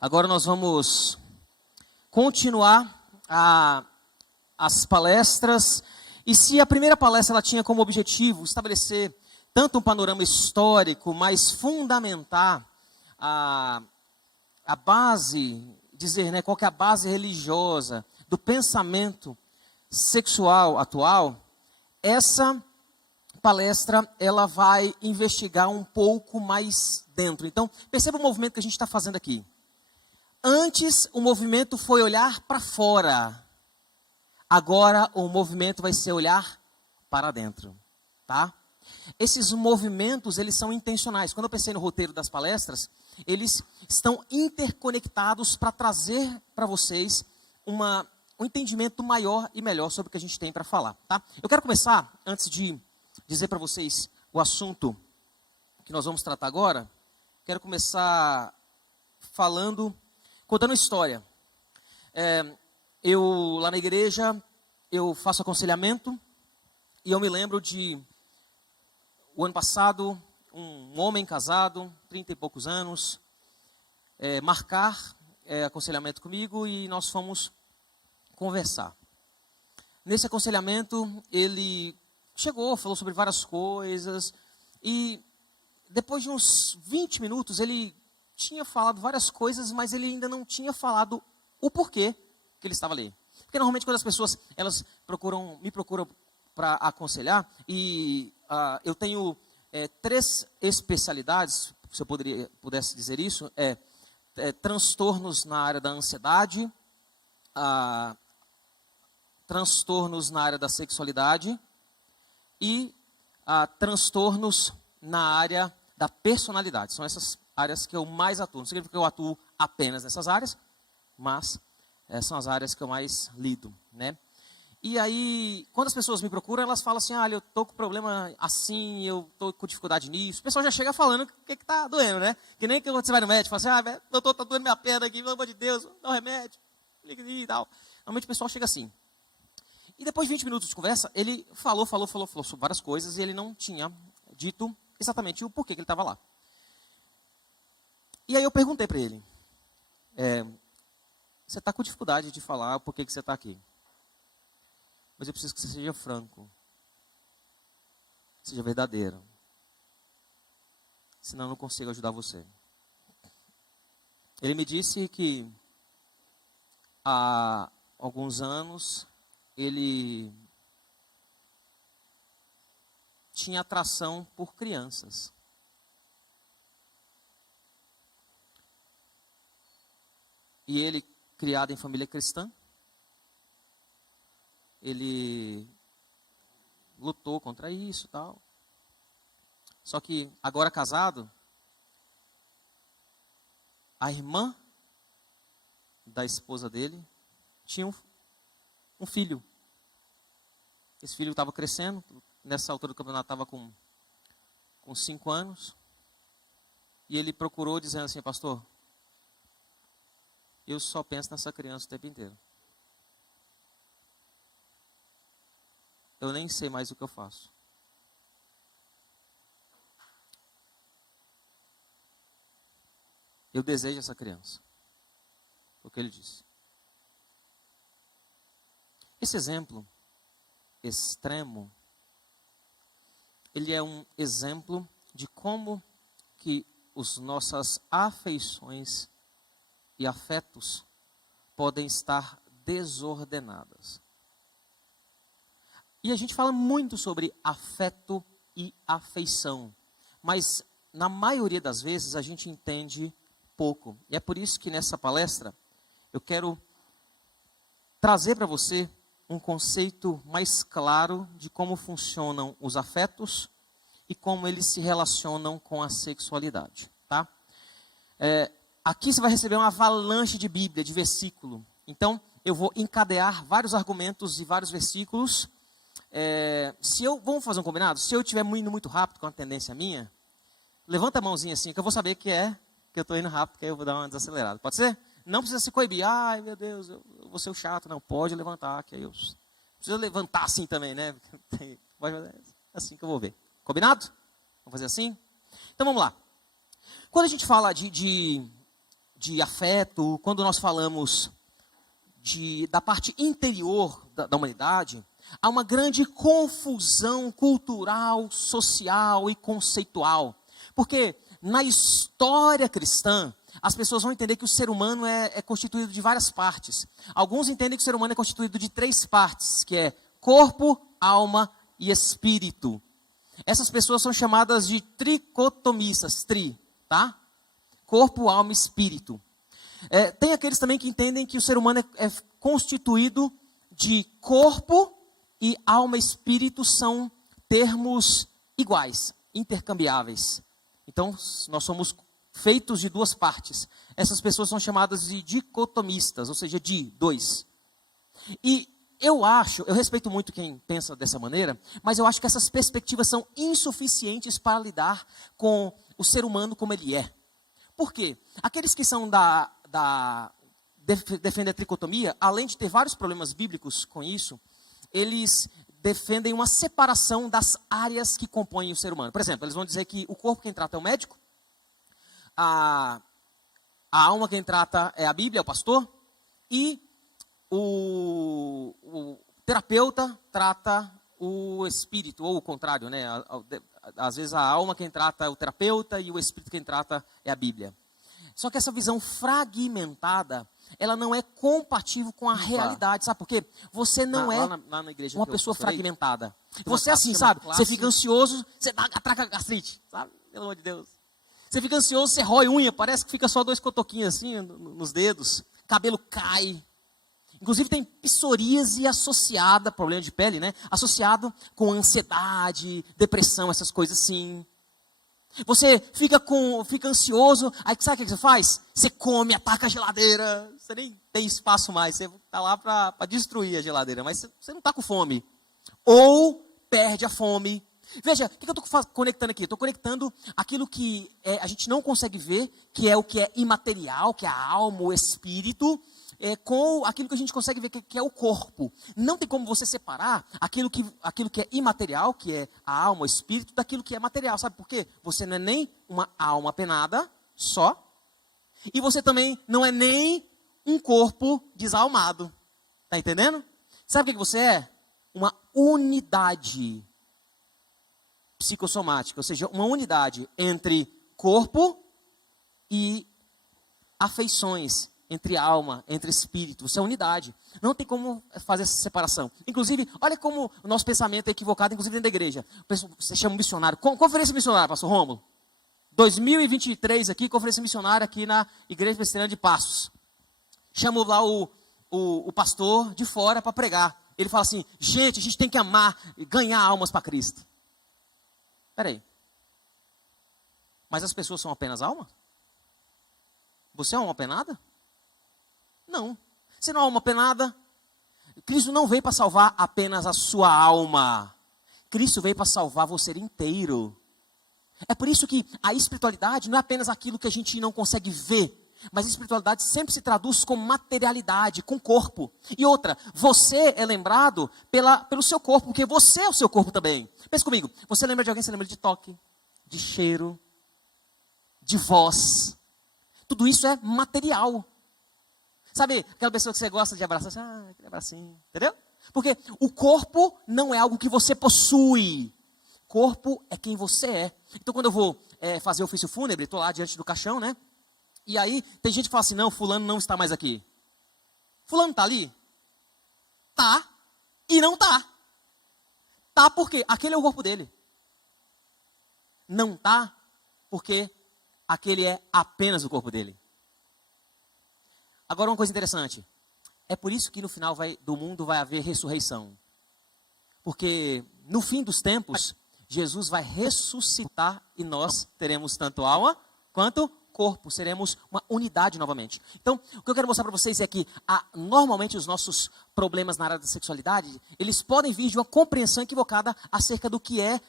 Agora nós vamos continuar as palestras. E se a primeira palestra ela tinha como objetivo estabelecer tanto um panorama histórico, mas fundamentar a base, dizer, né, qual que é a base religiosa do pensamento sexual atual, essa palestra ela vai investigar um pouco mais dentro. Então, perceba o movimento que a gente está fazendo aqui. Antes, o movimento foi olhar para fora. Agora, o movimento vai ser olhar para dentro, tá? Esses movimentos, eles são intencionais. Quando eu pensei no roteiro das palestras, eles estão interconectados para trazer para vocês um entendimento maior e melhor sobre o que a gente tem para falar, tá? Eu quero começar, antes de dizer para vocês o assunto que nós vamos tratar agora, quero começar contando uma história. Eu, lá na igreja, eu faço aconselhamento, e eu me lembro o ano passado, um homem casado, 30 e poucos anos, marcar aconselhamento comigo, e nós fomos conversar. Nesse aconselhamento, ele chegou, falou sobre várias coisas, e depois de uns 20 minutos, ele tinha falado várias coisas, mas ele ainda não tinha falado o porquê que ele estava ali. Porque normalmente quando as pessoas elas me procuram para aconselhar, e eu tenho 3 especialidades, se eu pudesse dizer isso, transtornos na área da ansiedade, transtornos na área da sexualidade e transtornos na área da personalidade. São essas áreas que eu mais atuo. Não significa que eu atuo apenas nessas áreas, mas são as áreas que eu mais lido, né? E aí, quando as pessoas me procuram, elas falam assim, olha, eu estou com problema assim, eu estou com dificuldade nisso. O pessoal já chega falando o que está doendo, né? Que nem quando você vai no médico, fala assim, doutor, está doendo minha perna aqui, pelo amor de Deus, dá um remédio, e tal. Normalmente o pessoal chega assim. E depois de 20 minutos de conversa, ele falou sobre várias coisas, e ele não tinha dito exatamente o porquê que ele estava lá. E aí eu perguntei para ele, você está com dificuldade de falar o porquê que você está aqui. Mas eu preciso que você seja franco. Seja verdadeiro. Senão eu não consigo ajudar você. Ele me disse que há alguns anos ele tinha atração por crianças. E ele, criado em família cristã, ele lutou contra isso e tal. Só que, agora casado, a irmã da esposa dele tinha um filho. Esse filho estava crescendo, nessa altura do campeonato estava com 5 anos. E ele procurou dizendo assim, pastor, eu só penso nessa criança o tempo inteiro. Eu nem sei mais o que eu faço. Eu desejo essa criança. Foi o que ele disse. Esse exemplo extremo, ele é um exemplo de como que as nossas afeições e afetos podem estar desordenadas. E a gente fala muito sobre afeto e afeição, mas na maioria das vezes a gente entende pouco. E é por isso que nessa palestra eu quero trazer para você um conceito mais claro de como funcionam os afetos e como eles se relacionam com a sexualidade, tá? Aqui você vai receber uma avalanche de Bíblia, de versículo. Então, eu vou encadear vários argumentos e vários versículos. Vamos fazer um combinado? Se eu estiver indo muito rápido, com a tendência minha, levanta a mãozinha assim, que eu vou saber que eu estou indo rápido, que aí eu vou dar uma desacelerada. Pode ser? Não precisa se coibir. Ai, meu Deus, eu vou ser o chato. Não, pode levantar, que aí eu... Precisa levantar assim também, né? Assim que eu vou ver. Combinado? Vamos fazer assim? Então, vamos lá. Quando a gente fala de afeto, quando nós falamos da parte interior da humanidade, há uma grande confusão cultural, social e conceitual. Porque na história cristã, as pessoas vão entender que o ser humano é constituído de várias partes. Alguns entendem que o ser humano é constituído de 3 partes, que é corpo, alma e espírito. Essas pessoas são chamadas de tricotomistas, tá? Corpo, alma e espírito. Tem aqueles também que entendem que o ser humano é constituído de corpo e alma e espírito são termos iguais, intercambiáveis. Então, nós somos feitos de 2 partes. Essas pessoas são chamadas de dicotomistas, ou seja, de 2. E eu respeito muito quem pensa dessa maneira, mas eu acho que essas perspectivas são insuficientes para lidar com o ser humano como ele é. Por quê? Aqueles que são defendem a tricotomia, além de ter vários problemas bíblicos com isso, eles defendem uma separação das áreas que compõem o ser humano. Por exemplo, eles vão dizer que o corpo quem trata é o médico, a alma quem trata é a Bíblia, é o pastor, e o terapeuta trata o espírito, ou o contrário, né? Às vezes a alma quem trata é o terapeuta e o espírito quem trata é a Bíblia. Só que essa visão fragmentada, ela não é compatível com a realidade, sabe por quê? Você não é na igreja uma pessoa fragmentada. Você é assim, sabe? Você fica ansioso, você atraca gastrite, sabe? Pelo amor de Deus. Você fica ansioso, você rói unha, parece que fica só 2 cotoquinhos assim nos dedos, cabelo cai. Inclusive tem psoríase associada, problema de pele, né? Associado com ansiedade, depressão, essas coisas assim. Você fica ansioso, aí sabe o que você faz? Você come, ataca a geladeira, você nem tem espaço mais, você está lá para destruir a geladeira, mas você não está com fome. Ou perde a fome. Veja, o que eu estou conectando aqui? Estou conectando aquilo que a gente não consegue ver, que é o que é imaterial, que é a alma, o espírito, com aquilo que a gente consegue ver, que é o corpo. Não tem como você separar aquilo que é imaterial, que é a alma, o espírito, daquilo que é material. Sabe por quê? Você não é nem uma alma penada só, e você também não é nem um corpo desalmado. Está entendendo? Sabe o que você é? Uma unidade psicossomática, ou seja, uma unidade entre corpo e afeições, entre alma, entre espírito. Você é unidade. Não tem como fazer essa separação. Inclusive, olha como o nosso pensamento é equivocado, inclusive dentro da igreja. Você chama um missionário. Conferência missionária, pastor Rômulo. 2023 aqui, conferência missionária aqui na Igreja Presbiteriana de Passos. Chamou lá o pastor de fora para pregar. Ele fala assim, gente, a gente tem que amar e ganhar almas para Cristo. Espera aí. Mas as pessoas são apenas alma? Você é uma alma penada? Não. Você não é uma alma penada? Cristo não veio para salvar apenas a sua alma. Cristo veio para salvar você inteiro. É por isso que a espiritualidade não é apenas aquilo que a gente não consegue ver. Mas a espiritualidade sempre se traduz com materialidade, com corpo. E outra, você é lembrado pelo seu corpo, porque você é o seu corpo também. Pensa comigo, você lembra de alguém, você lembra de toque, de cheiro, de voz. Tudo isso é material. Sabe aquela pessoa que você gosta de abraçar? Aquele abracinho, entendeu? Porque o corpo não é algo que você possui. Corpo é quem você é. Então quando eu vou fazer ofício fúnebre, estou lá diante do caixão, né? E aí, tem gente que fala assim, não, fulano não está mais aqui. Fulano está ali? Tá e não tá. Tá porque aquele é o corpo dele. Não tá porque aquele é apenas o corpo dele. Agora uma coisa interessante. É por isso que no final do mundo vai haver ressurreição. Porque no fim dos tempos, Jesus vai ressuscitar e nós teremos tanto alma quanto corpo, seremos uma unidade novamente. Então, o que eu quero mostrar para vocês é que, normalmente, os nossos problemas na área da sexualidade, eles podem vir de uma compreensão equivocada acerca do que é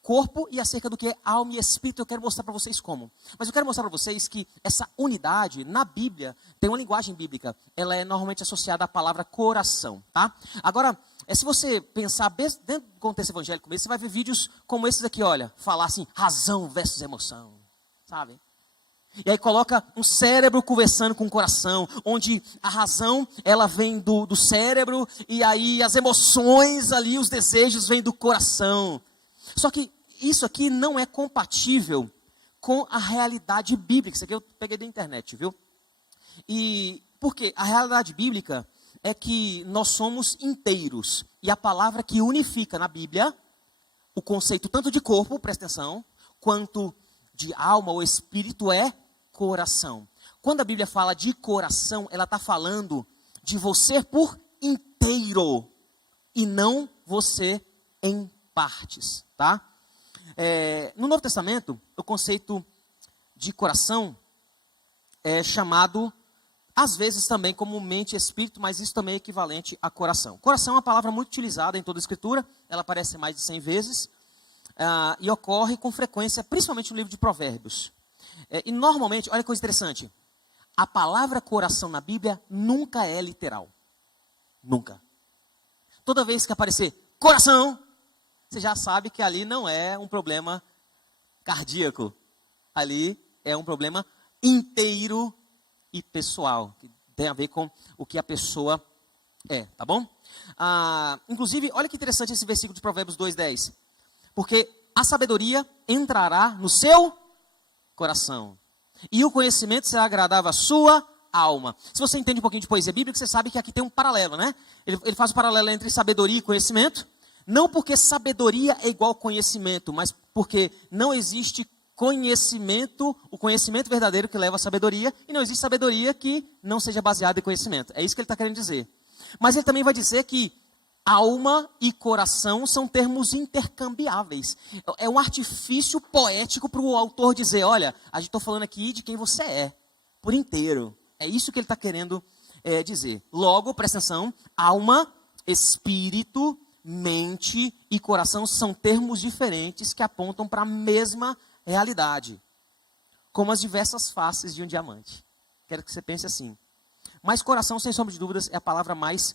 corpo e acerca do que é alma e espírito. Eu quero mostrar para vocês como. Mas eu quero mostrar para vocês que essa unidade, na Bíblia, tem uma linguagem bíblica. Ela é normalmente associada à palavra coração, tá? Agora, se você pensar dentro do contexto evangélico mesmo, você vai ver vídeos como esses aqui, olha. Falar assim, razão versus emoção, sabe? E aí coloca um cérebro conversando com o coração, onde a razão, ela vem do cérebro, e aí as emoções ali, os desejos vêm do coração. Só que isso aqui não é compatível com a realidade bíblica. Isso aqui eu peguei da internet, viu? E por quê? A realidade bíblica é que nós somos inteiros. E a palavra que unifica na Bíblia o conceito tanto de corpo, presta atenção, quanto de alma ou espírito é coração. Quando a Bíblia fala de coração, ela está falando de você por inteiro e não você em partes, tá? No Novo Testamento, o conceito de coração é chamado, às vezes também como mente e espírito, mas isso também é equivalente a coração. Coração é uma palavra muito utilizada em toda a Escritura, ela aparece mais de 100 vezes, e ocorre com frequência, principalmente no livro de Provérbios. E normalmente, olha que coisa interessante, a palavra coração na Bíblia nunca é literal. Nunca. Toda vez que aparecer coração, você já sabe que ali não é um problema cardíaco. Ali é um problema inteiro e pessoal, que tem a ver com o que a pessoa é, tá bom? Inclusive, olha que interessante esse versículo de Provérbios 2:10. Porque a sabedoria entrará no seu coração, e o conhecimento será agradável à sua alma. Se você entende um pouquinho de poesia bíblica, você sabe que aqui tem um paralelo, né? Ele faz um paralelo entre sabedoria e conhecimento, não porque sabedoria é igual conhecimento, mas porque não existe conhecimento, o conhecimento verdadeiro que leva à sabedoria, e não existe sabedoria que não seja baseada em conhecimento. É isso que ele está querendo dizer. Mas ele também vai dizer que alma e coração são termos intercambiáveis. É um artifício poético para o autor dizer, olha, a gente está falando aqui de quem você é, por inteiro. É isso que ele está querendo dizer. Logo, presta atenção, alma, espírito, mente e coração são termos diferentes que apontam para a mesma realidade, como as diversas faces de um diamante. Quero que você pense assim. Mas coração, sem sombra de dúvidas, é a palavra mais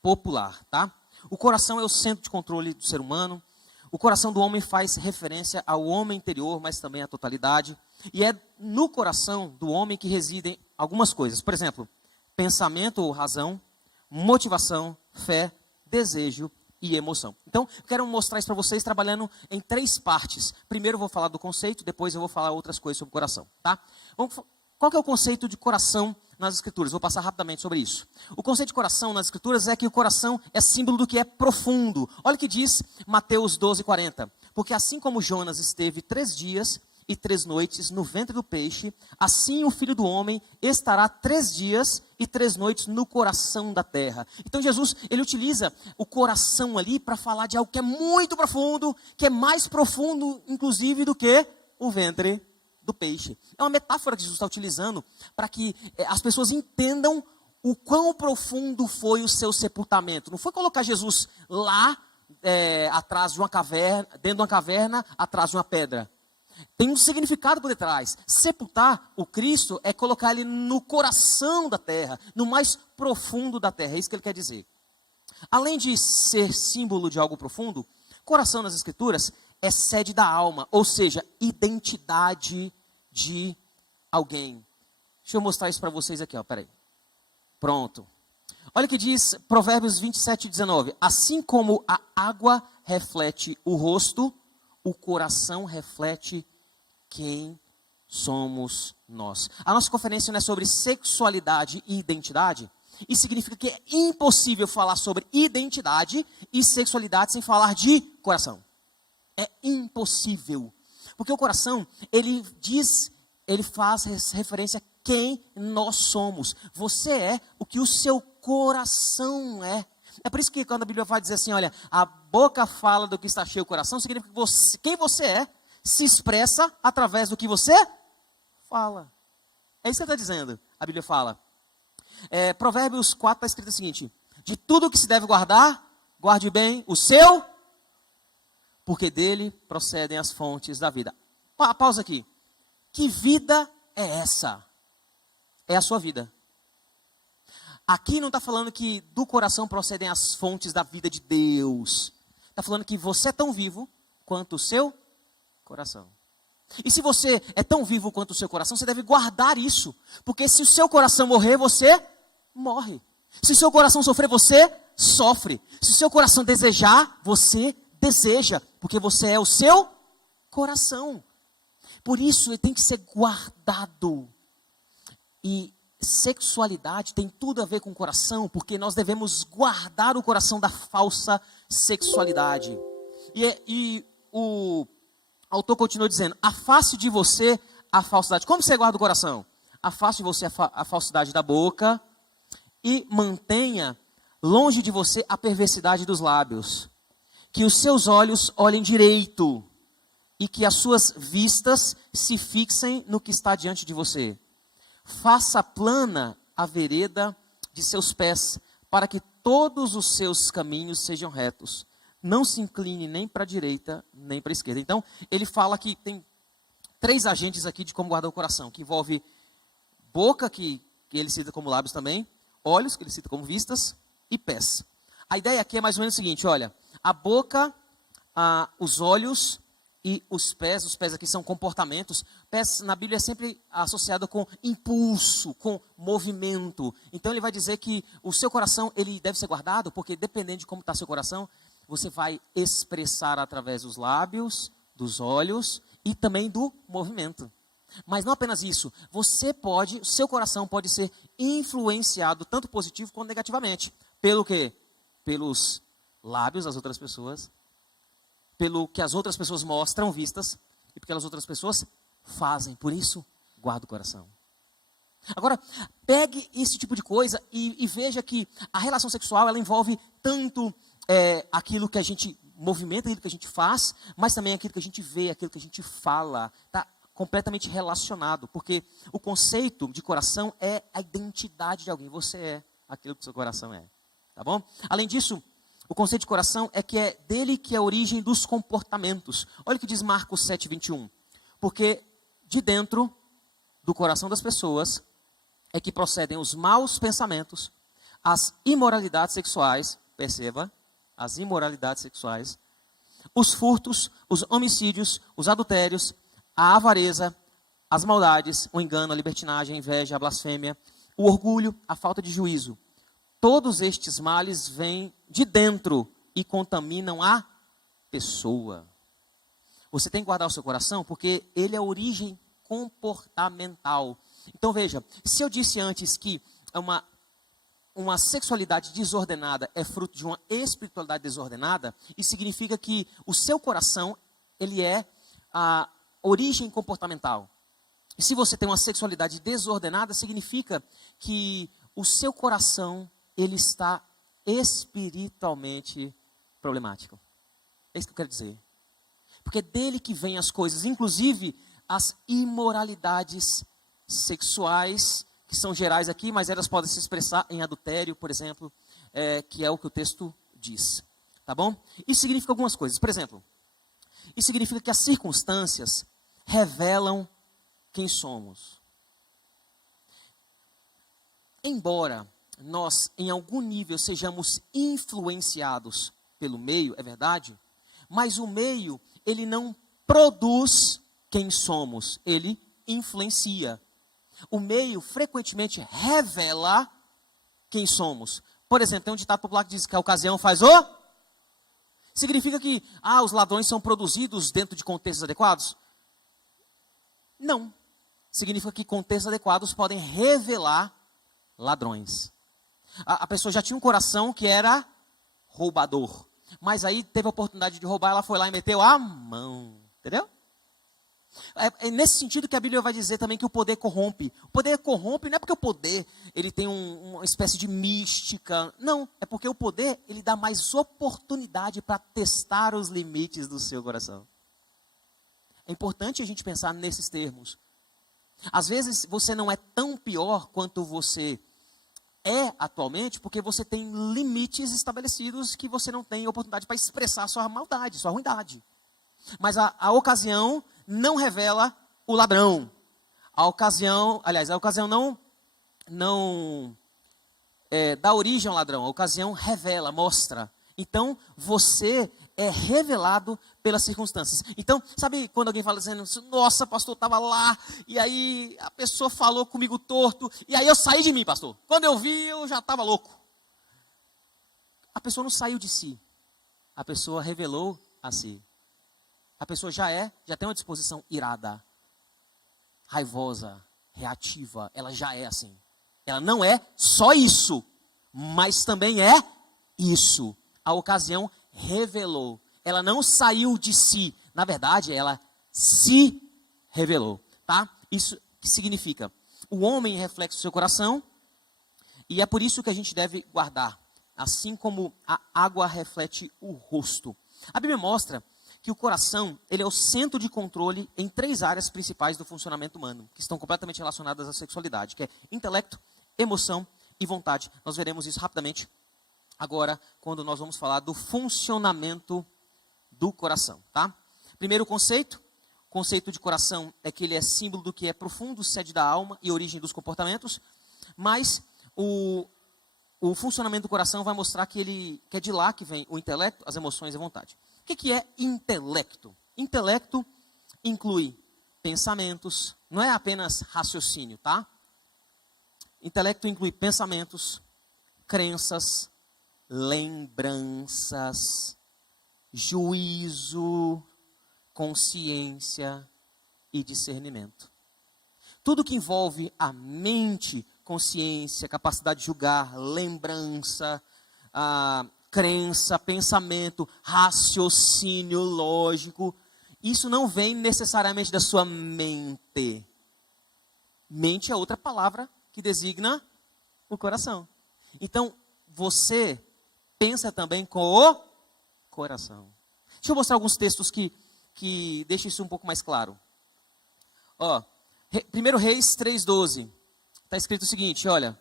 popular, tá? O coração é o centro de controle do ser humano. O coração do homem faz referência ao homem interior, mas também à totalidade. E é no coração do homem que residem algumas coisas. Por exemplo, pensamento ou razão, motivação, fé, desejo e emoção. Então, eu quero mostrar isso para vocês trabalhando em 3 partes. Primeiro eu vou falar do conceito, depois eu vou falar outras coisas sobre o coração, tá? Qual que é o conceito de coração nas Escrituras? Vou passar rapidamente sobre isso. O conceito de coração nas Escrituras é que o coração é símbolo do que é profundo. Olha o que diz Mateus 12:40. Porque assim como Jonas esteve 3 dias e 3 noites no ventre do peixe, assim o Filho do Homem estará 3 dias e 3 noites no coração da terra. Então Jesus, ele utiliza o coração ali para falar de algo que é muito profundo, que é mais profundo, inclusive, do que o ventre do peixe. É uma metáfora que Jesus está utilizando para que as pessoas entendam o quão profundo foi o seu sepultamento. Não foi colocar Jesus lá atrás de uma caverna, dentro de uma caverna, atrás de uma pedra. Tem um significado por detrás. Sepultar o Cristo é colocar ele no coração da terra, no mais profundo da terra. É isso que ele quer dizer. Além de ser símbolo de algo profundo, coração nas Escrituras é sede da alma, ou seja, identidade de alguém. Deixa eu mostrar isso para vocês aqui, ó, peraí. Pronto. Olha o que diz Provérbios 27:19. Assim como a água reflete o rosto, o coração reflete quem somos nós. A nossa conferência não é sobre sexualidade e identidade. Isso significa que é impossível falar sobre identidade e sexualidade sem falar de coração. É impossível. Porque o coração, ele faz referência a quem nós somos. Você é o que o seu coração é. É por isso que quando a Bíblia vai dizer assim, olha, a boca fala do que está cheio o coração, significa que quem você é se expressa através do que você fala. É isso que ele está dizendo, a Bíblia fala. Provérbios 4 está escrito o seguinte, de tudo que se deve guardar, guarde bem o seu, porque dele procedem as fontes da vida. Pausa aqui. Que vida é essa? É a sua vida. Aqui não está falando que do coração procedem as fontes da vida de Deus. Está falando que você é tão vivo quanto o seu coração. E se você é tão vivo quanto o seu coração, você deve guardar isso. Porque se o seu coração morrer, você morre. Se o seu coração sofrer, você sofre. Se o seu coração desejar, você deseja. Porque você é o seu coração. Por isso, ele tem que ser guardado. E sexualidade tem tudo a ver com o coração, porque nós devemos guardar o coração da falsa sexualidade. E o autor continua dizendo, afaste de você a falsidade. Como você guarda o coração? Afaste de você a falsidade da boca e mantenha longe de você a perversidade dos lábios. Que os seus olhos olhem direito e que as suas vistas se fixem no que está diante de você. Faça plana a vereda de seus pés, para que todos os seus caminhos sejam retos. Não se incline nem para a direita, nem para a esquerda. Então, ele fala que tem 3 agentes aqui de como guardar o coração, que envolve boca, que ele cita como lábios também, olhos, que ele cita como vistas, e pés. A ideia aqui é mais ou menos o seguinte, olha, a boca, os olhos e os pés aqui são comportamentos. Pés na Bíblia é sempre associado com impulso, com movimento. Então ele vai dizer que o seu coração ele deve ser guardado, porque dependendo de como está seu coração, você vai expressar através dos lábios, dos olhos e também do movimento. Mas não apenas isso, seu coração pode ser influenciado tanto positivo quanto negativamente. Pelo quê? Pelos lábios das outras pessoas, pelo que as outras pessoas mostram vistas e porque as outras pessoas fazem. Por isso, guarda o coração. Agora, pegue esse tipo de coisa e veja que a relação sexual ela envolve tanto aquilo que a gente movimenta, aquilo que a gente faz, mas também aquilo que a gente vê, aquilo que a gente fala. Está completamente relacionado, porque o conceito de coração é a identidade de alguém. Você é aquilo que o seu coração é. Tá bom? Além disso, o conceito de coração é que é dele que é a origem dos comportamentos. Olha o que diz Marcos 7:21. Porque de dentro do coração das pessoas é que procedem os maus pensamentos, as imoralidades sexuais, perceba, as imoralidades sexuais, os furtos, os homicídios, os adultérios, a avareza, as maldades, o engano, a libertinagem, a inveja, a blasfêmia, o orgulho, a falta de juízo. Todos estes males vêm de dentro e contaminam a pessoa. Você tem que guardar o seu coração porque ele é a origem comportamental. Então veja, se eu disse antes que uma sexualidade desordenada é fruto de uma espiritualidade desordenada, isso significa que o seu coração, ele é a origem comportamental. E se você tem uma sexualidade desordenada, significa que o seu coração, ele está espiritualmente problemático. É isso que eu quero dizer. Porque é dele que vêm as coisas, inclusive as imoralidades sexuais, que são gerais aqui, mas elas podem se expressar em adultério, por exemplo, que é o que o texto diz. Tá bom? Isso significa algumas coisas. Por exemplo, isso significa que as circunstâncias revelam quem somos. Embora nós, em algum nível, sejamos influenciados pelo meio, é verdade, mas o meio, ele não produz quem somos, ele influencia. O meio, frequentemente, revela quem somos. Por exemplo, tem um ditado popular que diz que a ocasião faz o... Significa que os ladrões são produzidos dentro de contextos adequados? Não. Significa que contextos adequados podem revelar ladrões. A pessoa já tinha um coração que era roubador. Mas aí teve a oportunidade de roubar, ela foi lá e meteu a mão. Entendeu? É nesse sentido que a Bíblia vai dizer também que o poder corrompe. O poder corrompe não é porque o poder ele tem uma espécie de mística. Não, é porque o poder ele dá mais oportunidade para testar os limites do seu coração. É importante a gente pensar nesses termos. Às vezes você não é tão pior quanto você é atualmente, porque você tem limites estabelecidos que você não tem oportunidade para expressar sua maldade, sua ruindade. Mas a ocasião não revela o ladrão. A ocasião não dá origem ao ladrão. A ocasião revela, mostra. Então, você é revelado pelas circunstâncias. Então, sabe quando alguém fala dizendo, nossa, pastor, estava lá, e aí a pessoa falou comigo torto, e aí eu saí de mim, pastor. Quando eu vi, eu já estava louco. A pessoa não saiu de si. A pessoa revelou a si. A pessoa já tem uma disposição irada, raivosa, reativa. Ela já é assim. Ela não é só isso, mas também é isso. A ocasião revelou. Ela não saiu de si. Na verdade, ela se revelou. Tá? Isso que significa? O homem reflete o seu coração, e é por isso que a gente deve guardar. Assim como a água reflete o rosto. A Bíblia mostra que o coração, ele é o centro de controle em 3 áreas principais do funcionamento humano, que estão completamente relacionadas à sexualidade, que é intelecto, emoção e vontade. Nós veremos isso rapidamente agora, quando nós vamos falar do funcionamento do coração, tá? Primeiro conceito de coração é que ele é símbolo do que é profundo, sede da alma e origem dos comportamentos, mas o funcionamento do coração vai mostrar que é de lá que vem o intelecto, as emoções e a vontade. O que é intelecto? Intelecto inclui pensamentos, não é apenas raciocínio, tá? Intelecto inclui pensamentos, crenças, lembranças, juízo, consciência e discernimento. Tudo que envolve a mente, consciência, capacidade de julgar, lembrança, crença, pensamento, raciocínio lógico, isso não vem necessariamente da sua mente. Mente é outra palavra que designa o coração. Então, você pensa também com o coração. Deixa eu mostrar alguns textos que deixam isso um pouco mais claro. 1 Reis 3,12. Está escrito o seguinte, olha.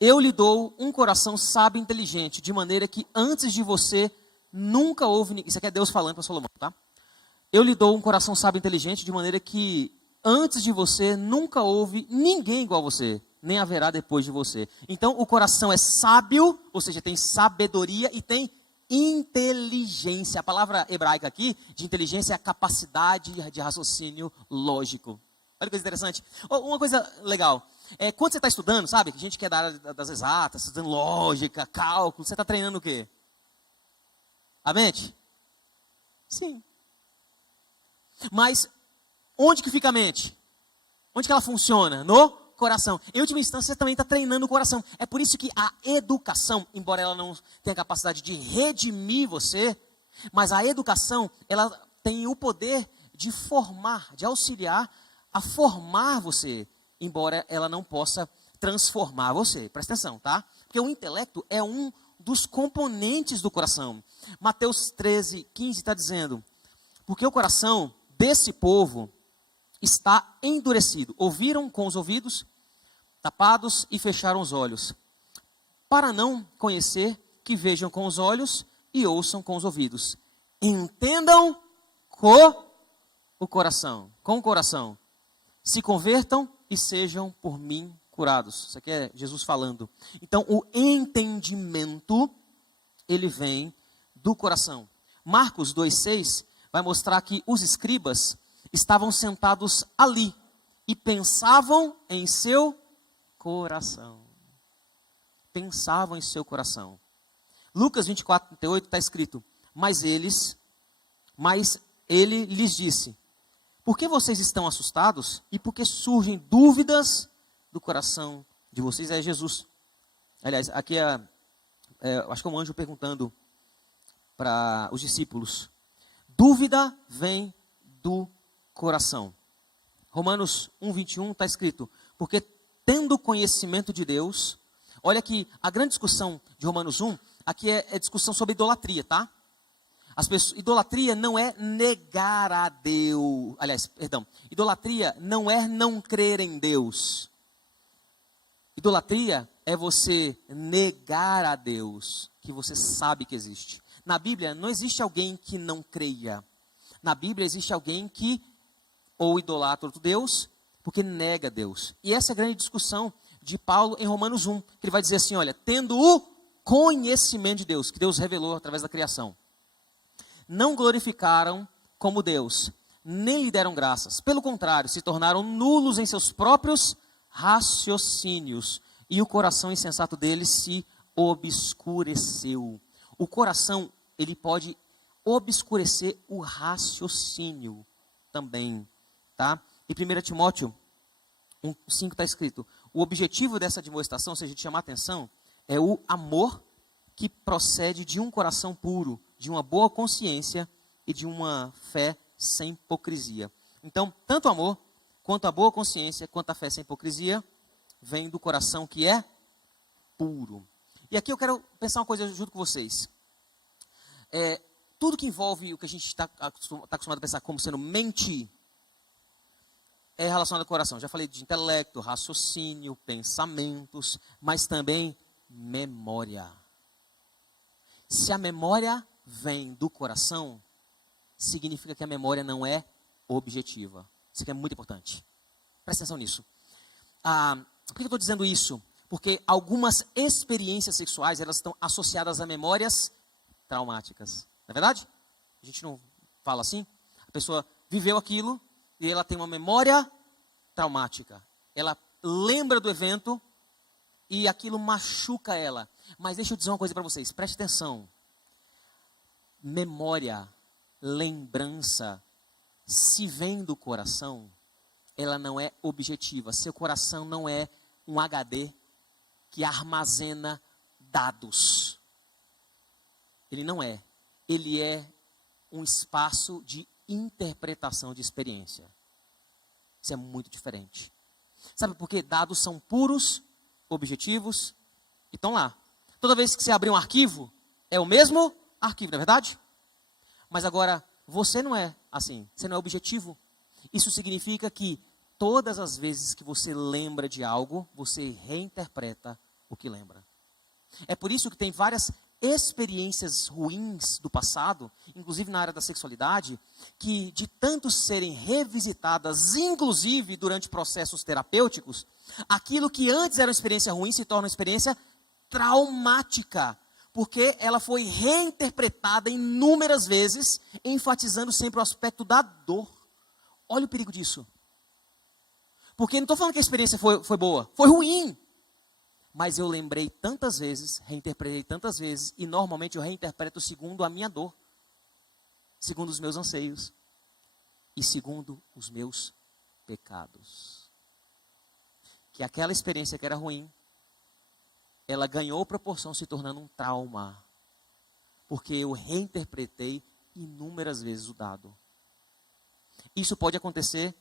Eu lhe dou um coração sábio e inteligente, de maneira que antes de você nunca houve... Isso aqui é Deus falando para Salomão, tá? Eu lhe dou um coração sábio e inteligente, de maneira que antes de você nunca houve ninguém igual a você, nem haverá depois de você. Então, o coração é sábio, ou seja, tem sabedoria e tem inteligência. A palavra hebraica aqui, de inteligência, é a capacidade de raciocínio lógico. Olha que coisa interessante. Uma coisa legal. Quando você está estudando, sabe? A gente que é da área das exatas, estudando lógica, cálculo, você está treinando o quê? A mente? Sim. Mas onde que fica a mente? Onde que ela funciona? No coração. Em última instância, você também está treinando o coração. É por isso que a educação, embora ela não tenha a capacidade de redimir você, mas a educação, ela tem o poder de formar, de auxiliar a formar você, embora ela não possa transformar você. Presta atenção, tá? Porque o intelecto é um dos componentes do coração. Mateus 13:15 está dizendo, porque o coração desse povo está endurecido. Ouviram com os ouvidos tapados e fecharam os olhos, para não conhecer, que vejam com os olhos e ouçam com os ouvidos. Entendam com o coração, se convertam e sejam por mim curados. Isso aqui é Jesus falando. Então, o entendimento, ele vem do coração. Marcos 2,6 vai mostrar que os escribas estavam sentados ali e pensavam em seu coração. Pensavam em seu coração. Lucas 24:38 está escrito, mas ele lhes disse, por que vocês estão assustados e por que surgem dúvidas do coração de vocês? É Jesus. Aliás, aqui acho que é um anjo perguntando para os discípulos. Dúvida vem do coração. Romanos 1:21 está escrito, porque tendo conhecimento de Deus, olha aqui, a grande discussão de Romanos 1, aqui é discussão sobre idolatria, tá? Idolatria não é negar a Deus, idolatria não é não crer em Deus. Idolatria é você negar a Deus, que você sabe que existe. Na Bíblia não existe alguém que não creia. Na Bíblia existe alguém que ou idolatra outro Deus, porque nega Deus. E essa é a grande discussão de Paulo em Romanos 1, que ele vai dizer assim, olha, tendo o conhecimento de Deus, que Deus revelou através da criação. não glorificaram como Deus, nem lhe deram graças. Pelo contrário, se tornaram nulos em seus próprios raciocínios, e o coração insensato deles se obscureceu. O coração, ele pode obscurecer o raciocínio também, tá? Em 1 Timóteo 1,5 está escrito: o objetivo dessa admoestação, ou seja, de chamar a atenção, é o amor que procede de um coração puro, de uma boa consciência e de uma fé sem hipocrisia. Então, tanto o amor, quanto a boa consciência, quanto a fé sem hipocrisia, vem do coração que é puro. E aqui eu quero pensar uma coisa junto com vocês. Tudo que envolve o que a gente está acostumado a pensar como sendo mente, é relacionado ao coração. Já falei de intelecto, raciocínio, pensamentos, mas também memória. Se a memória vem do coração, significa que a memória não é objetiva. Isso aqui é muito importante. Presta atenção nisso. Por que eu estou dizendo isso? Porque algumas experiências sexuais, elas estão associadas a memórias traumáticas. Não é verdade? A gente não fala assim? A pessoa viveu aquilo e ela tem uma memória traumática. Ela lembra do evento e aquilo machuca ela. Mas deixa eu dizer uma coisa para vocês, preste atenção. Memória, lembrança, se vem do coração, ela não é objetiva. Seu coração não é um HD que armazena dados. Ele não é. Ele é um espaço de interpretação de experiência. Isso é muito diferente. Sabe por quê? Dados são puros, objetivos e estão lá. Toda vez que você abrir um arquivo, é o mesmo arquivo, não é verdade? Mas agora, você não é assim, você não é objetivo. Isso significa que todas as vezes que você lembra de algo, você reinterpreta o que lembra. É por isso que tem várias experiências ruins do passado, inclusive na área da sexualidade, que de tanto serem revisitadas, inclusive durante processos terapêuticos, aquilo que antes era uma experiência ruim se torna uma experiência traumática, porque ela foi reinterpretada inúmeras vezes, enfatizando sempre o aspecto da dor. Olha o perigo disso. Porque não estou falando que a experiência foi boa, foi ruim. Mas eu lembrei tantas vezes, reinterpretei tantas vezes, e normalmente eu reinterpreto segundo a minha dor, segundo os meus anseios, e segundo os meus pecados. Que aquela experiência que era ruim, ela ganhou proporção se tornando um trauma, porque eu reinterpretei inúmeras vezes o dado. Isso pode acontecer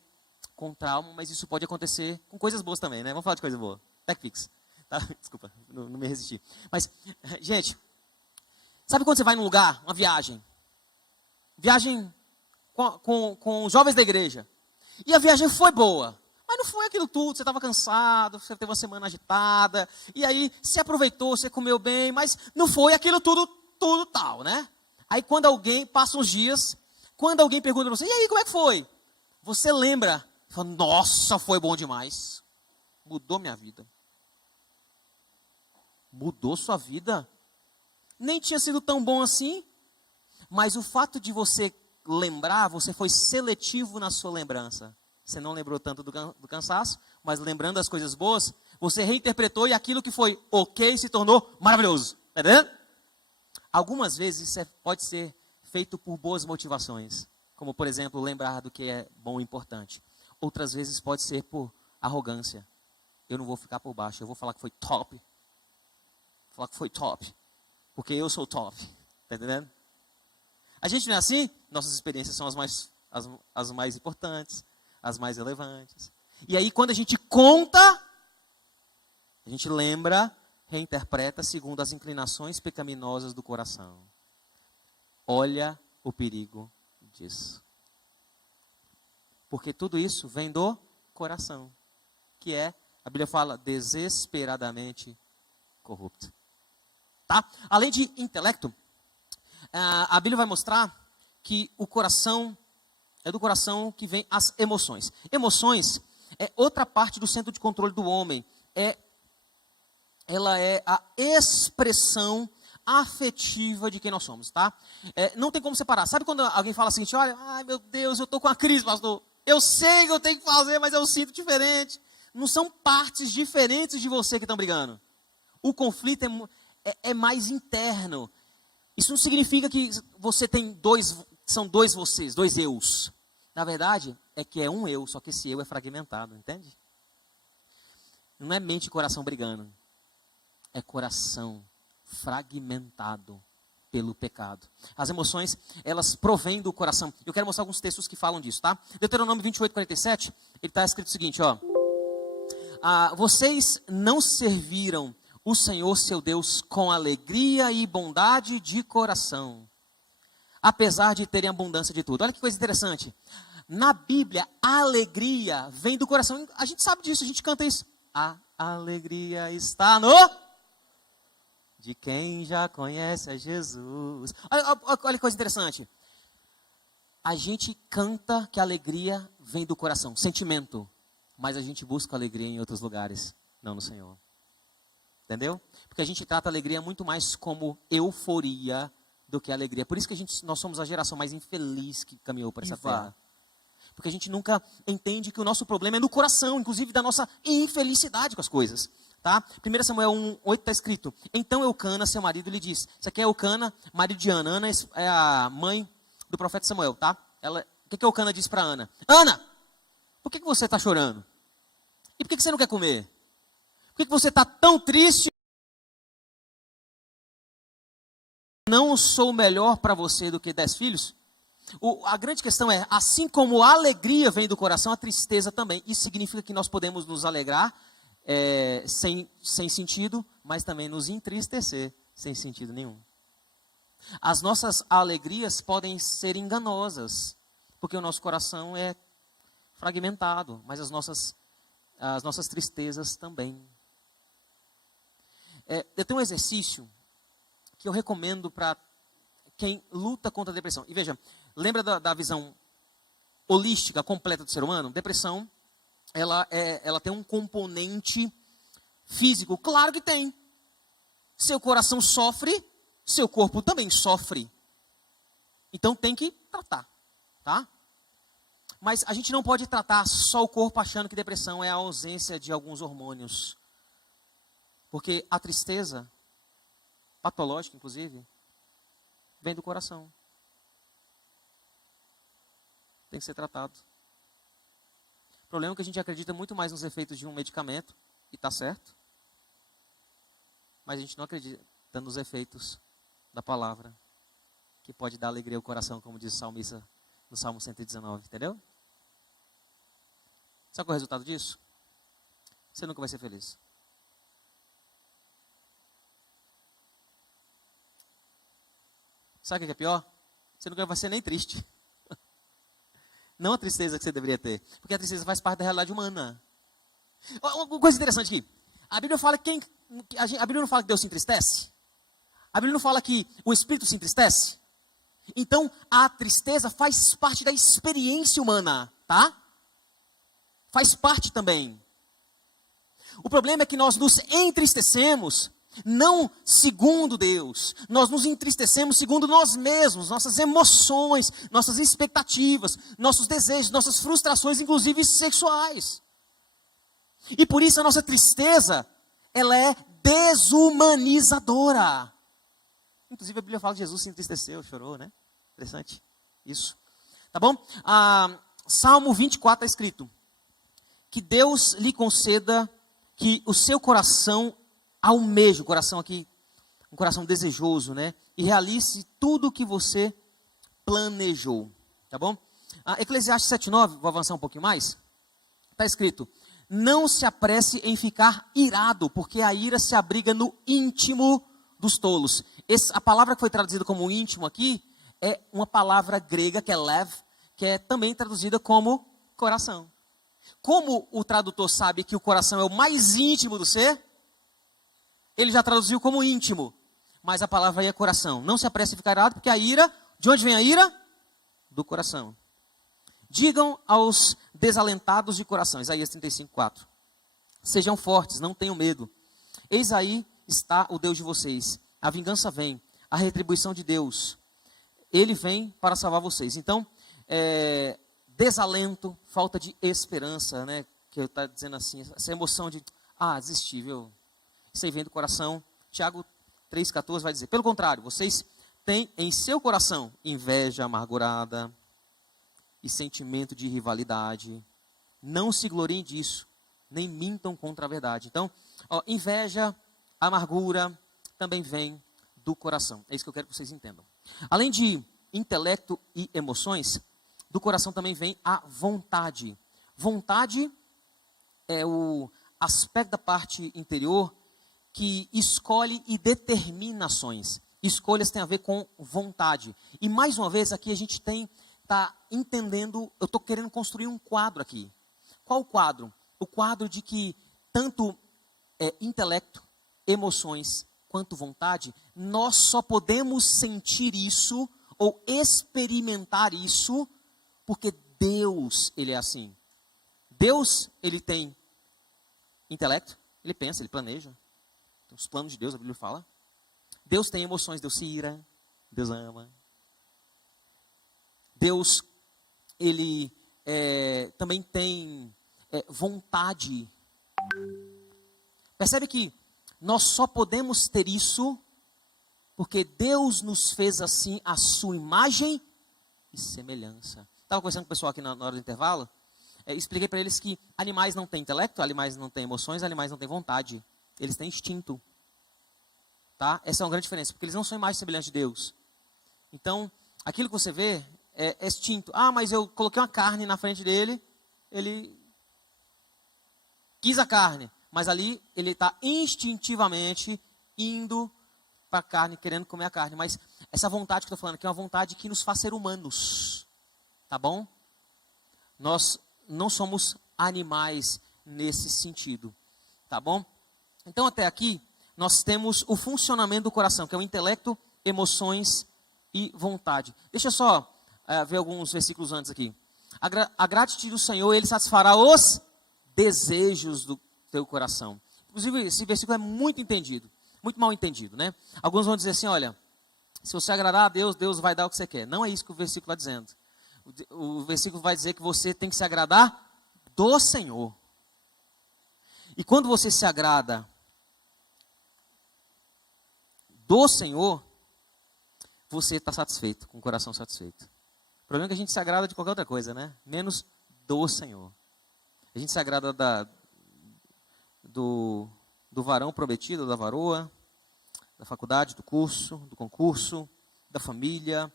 com trauma, mas isso pode acontecer com coisas boas também, né? Vamos falar de coisa boa. TechPix. Tá? Desculpa, não me resisti. Mas, gente, sabe quando você vai num lugar, uma viagem com jovens da igreja, e a viagem foi boa, mas não foi aquilo tudo, você estava cansado, você teve uma semana agitada, e aí você aproveitou, você comeu bem, mas não foi aquilo tudo tal, né? Aí quando alguém, passa uns dias, quando alguém pergunta para você, e aí, como é que foi? Você lembra, fala, nossa, foi bom demais, mudou minha vida. Mudou sua vida? Nem tinha sido tão bom assim, mas o fato de você lembrar, você foi seletivo na sua lembrança. Você não lembrou tanto do cansaço, mas lembrando as coisas boas, você reinterpretou e aquilo que foi ok se tornou maravilhoso. Está entendendo? Algumas vezes isso pode ser feito por boas motivações, como por exemplo, lembrar do que é bom e importante. Outras vezes pode ser por arrogância. Eu não vou ficar por baixo, eu vou falar que foi top. Falar que foi top, porque eu sou top, tá entendendo? A gente não é assim? Nossas experiências são as mais importantes, as mais relevantes. E aí quando a gente conta, a gente lembra, reinterpreta segundo as inclinações pecaminosas do coração. Olha o perigo disso. Porque tudo isso vem do coração, que é, a Bíblia fala, desesperadamente corrupto. Tá? Além de intelecto, a Bíblia vai mostrar que o coração, é do coração que vem as emoções. Emoções é outra parte do centro de controle do homem. Ela é a expressão, afetiva de quem nós somos, tá? Não tem como separar. Sabe quando alguém fala assim, olha, ai meu Deus, eu estou com a crise, pastor. Eu sei que eu tenho que fazer, mas eu sinto diferente. Não são partes diferentes de você que estão brigando. O conflito é mais interno. Isso não significa que você tem são dois vocês, dois eus. Na verdade, é que é um eu, só que esse eu é fragmentado, entende? Não é mente e coração brigando. É coração fragmentado pelo pecado. As emoções, elas provêm do coração. Eu quero mostrar alguns textos que falam disso, tá? Deuteronômio 28:47, ele está escrito o seguinte, ó. Vocês não serviram o Senhor seu Deus com alegria e bondade de coração, apesar de terem abundância de tudo. Olha que coisa interessante. Na Bíblia, a alegria vem do coração. A gente sabe disso, a gente canta isso. A alegria está no... de quem já conhece a Jesus. Olha que coisa interessante. A gente canta que a alegria vem do coração, sentimento. Mas a gente busca alegria em outros lugares, não no Senhor. Entendeu? Porque a gente trata a alegria muito mais como euforia do que alegria. Por isso que nós somos a geração mais infeliz que caminhou por essa terra. Porque a gente nunca entende que o nosso problema é no coração, inclusive da nossa infelicidade com as coisas. Tá? 1 Samuel 1:8 está escrito, então Eucana, seu marido, lhe disse, isso aqui é Eucana, marido de Ana. Ana é a mãe do profeta Samuel, tá? O que Eucana disse para Ana? Ana, por que você está chorando? E por que você não quer comer? Por que você está tão triste? Não sou melhor para você do que 10 filhos? A grande questão é, assim como a alegria vem do coração, a tristeza também. Isso significa que nós podemos nos alegrar sem sentido, mas também nos entristecer sem sentido nenhum. As nossas alegrias podem ser enganosas, porque o nosso coração é fragmentado, mas as nossas tristezas também. Eu tenho um exercício que eu recomendo para quem luta contra a depressão. E veja, lembra da visão holística, completa do ser humano? Depressão, ela tem um componente físico. Claro que tem. Seu coração sofre, seu corpo também sofre. Então tem que tratar, tá? Mas a gente não pode tratar só o corpo achando que depressão é a ausência de alguns hormônios. Porque a tristeza, patológica inclusive, vem do coração. Tem que ser tratado. O problema é que a gente acredita muito mais nos efeitos de um medicamento, e está certo. Mas a gente não acredita nos efeitos da palavra, que pode dar alegria ao coração, como diz o salmista no Salmo 119, entendeu? Sabe qual é o resultado disso? Você nunca vai ser feliz. Sabe o que é pior? Você nunca vai ser nem triste. Não a tristeza que você deveria ter. Porque a tristeza faz parte da realidade humana. Uma coisa interessante aqui. A Bíblia fala a Bíblia não fala que Deus se entristece? A Bíblia não fala que o Espírito se entristece? Então, a tristeza faz parte da experiência humana, tá? Faz parte também. O problema é que nós nos entristecemos não segundo Deus, nós nos entristecemos segundo nós mesmos, nossas emoções, nossas expectativas, nossos desejos, nossas frustrações, inclusive sexuais. E por isso a nossa tristeza, ela é desumanizadora. Inclusive a Bíblia fala que Jesus se entristeceu, chorou, né? Interessante isso. Tá bom? Salmo 24 está escrito, que Deus lhe conceda que o seu coração almeje, o coração aqui, um coração desejoso, né? E realize tudo o que você planejou, tá bom? Eclesiastes 7:9, vou avançar um pouquinho mais. Está escrito, não se apresse em ficar irado, porque a ira se abriga no íntimo dos tolos. A palavra que foi traduzida como íntimo aqui, é uma palavra grega que é lev, que é também traduzida como coração. Como o tradutor sabe que o coração é o mais íntimo do ser, ele já traduziu como íntimo, mas a palavra aí é coração. Não se apresse a ficar irado, porque a ira, de onde vem a ira? Do coração. Digam aos desalentados de coração, Isaías 35:4. Sejam fortes, não tenham medo. Eis aí está o Deus de vocês. a vingança vem, a retribuição de Deus, Ele vem para salvar vocês. Então, desalento, falta de esperança, né? Que eu estou dizendo assim, essa emoção de, desisti, viu? Isso aí vem do coração. Tiago 3,14 vai dizer, pelo contrário, vocês têm em seu coração inveja amargurada e sentimento de rivalidade. Não se gloriem disso, nem mintam contra a verdade. Então, inveja, amargura, também vem do coração. É isso que eu quero que vocês entendam. Além de intelecto e emoções, do coração também vem a vontade. Vontade é o aspecto da parte interior que escolhe e determina ações. Escolhas têm a ver com vontade. E mais uma vez aqui a gente está entendendo, eu estou querendo construir um quadro aqui. Qual o quadro? O quadro de que tanto intelecto, emoções, quanto vontade, nós só podemos sentir isso ou experimentar isso porque Deus, Ele é assim. Deus, Ele tem intelecto, Ele pensa, Ele planeja. Tem os planos de Deus, a Bíblia fala. Deus tem emoções, Deus se ira, Deus ama. Deus, Ele também tem vontade. Percebe que nós só podemos ter isso porque Deus nos fez assim a sua imagem e semelhança. Estava conversando com o pessoal aqui na hora do intervalo, expliquei para eles que animais não têm intelecto, animais não têm emoções, animais não têm vontade, eles têm instinto. Tá? Essa é uma grande diferença, porque eles não são imagem e semelhança de Deus. Então, aquilo que você vê é instinto. Mas eu coloquei uma carne na frente dele, ele quis a carne, mas ali ele está instintivamente indo para a carne, querendo comer a carne. Mas essa vontade que eu estou falando aqui é uma vontade que nos faz ser humanos. Tá bom? Nós não somos animais nesse sentido. Tá bom? Então até aqui nós temos o funcionamento do coração, que é o intelecto, emoções e vontade. Deixa eu só ver alguns versículos antes aqui. Agrade-te do Senhor, Ele satisfará os desejos do teu coração. Inclusive, esse versículo é muito entendido, muito mal entendido, né? Alguns vão dizer assim, olha, se você agradar a Deus, Deus vai dar o que você quer. Não é isso que o versículo está dizendo. O versículo vai dizer que você tem que se agradar do Senhor. E quando você se agrada do Senhor, você está satisfeito, com o coração satisfeito. O problema é que a gente se agrada de qualquer outra coisa, né? Menos do Senhor. A gente se agrada do varão prometido, da varoa, da faculdade, do curso, do concurso, da família,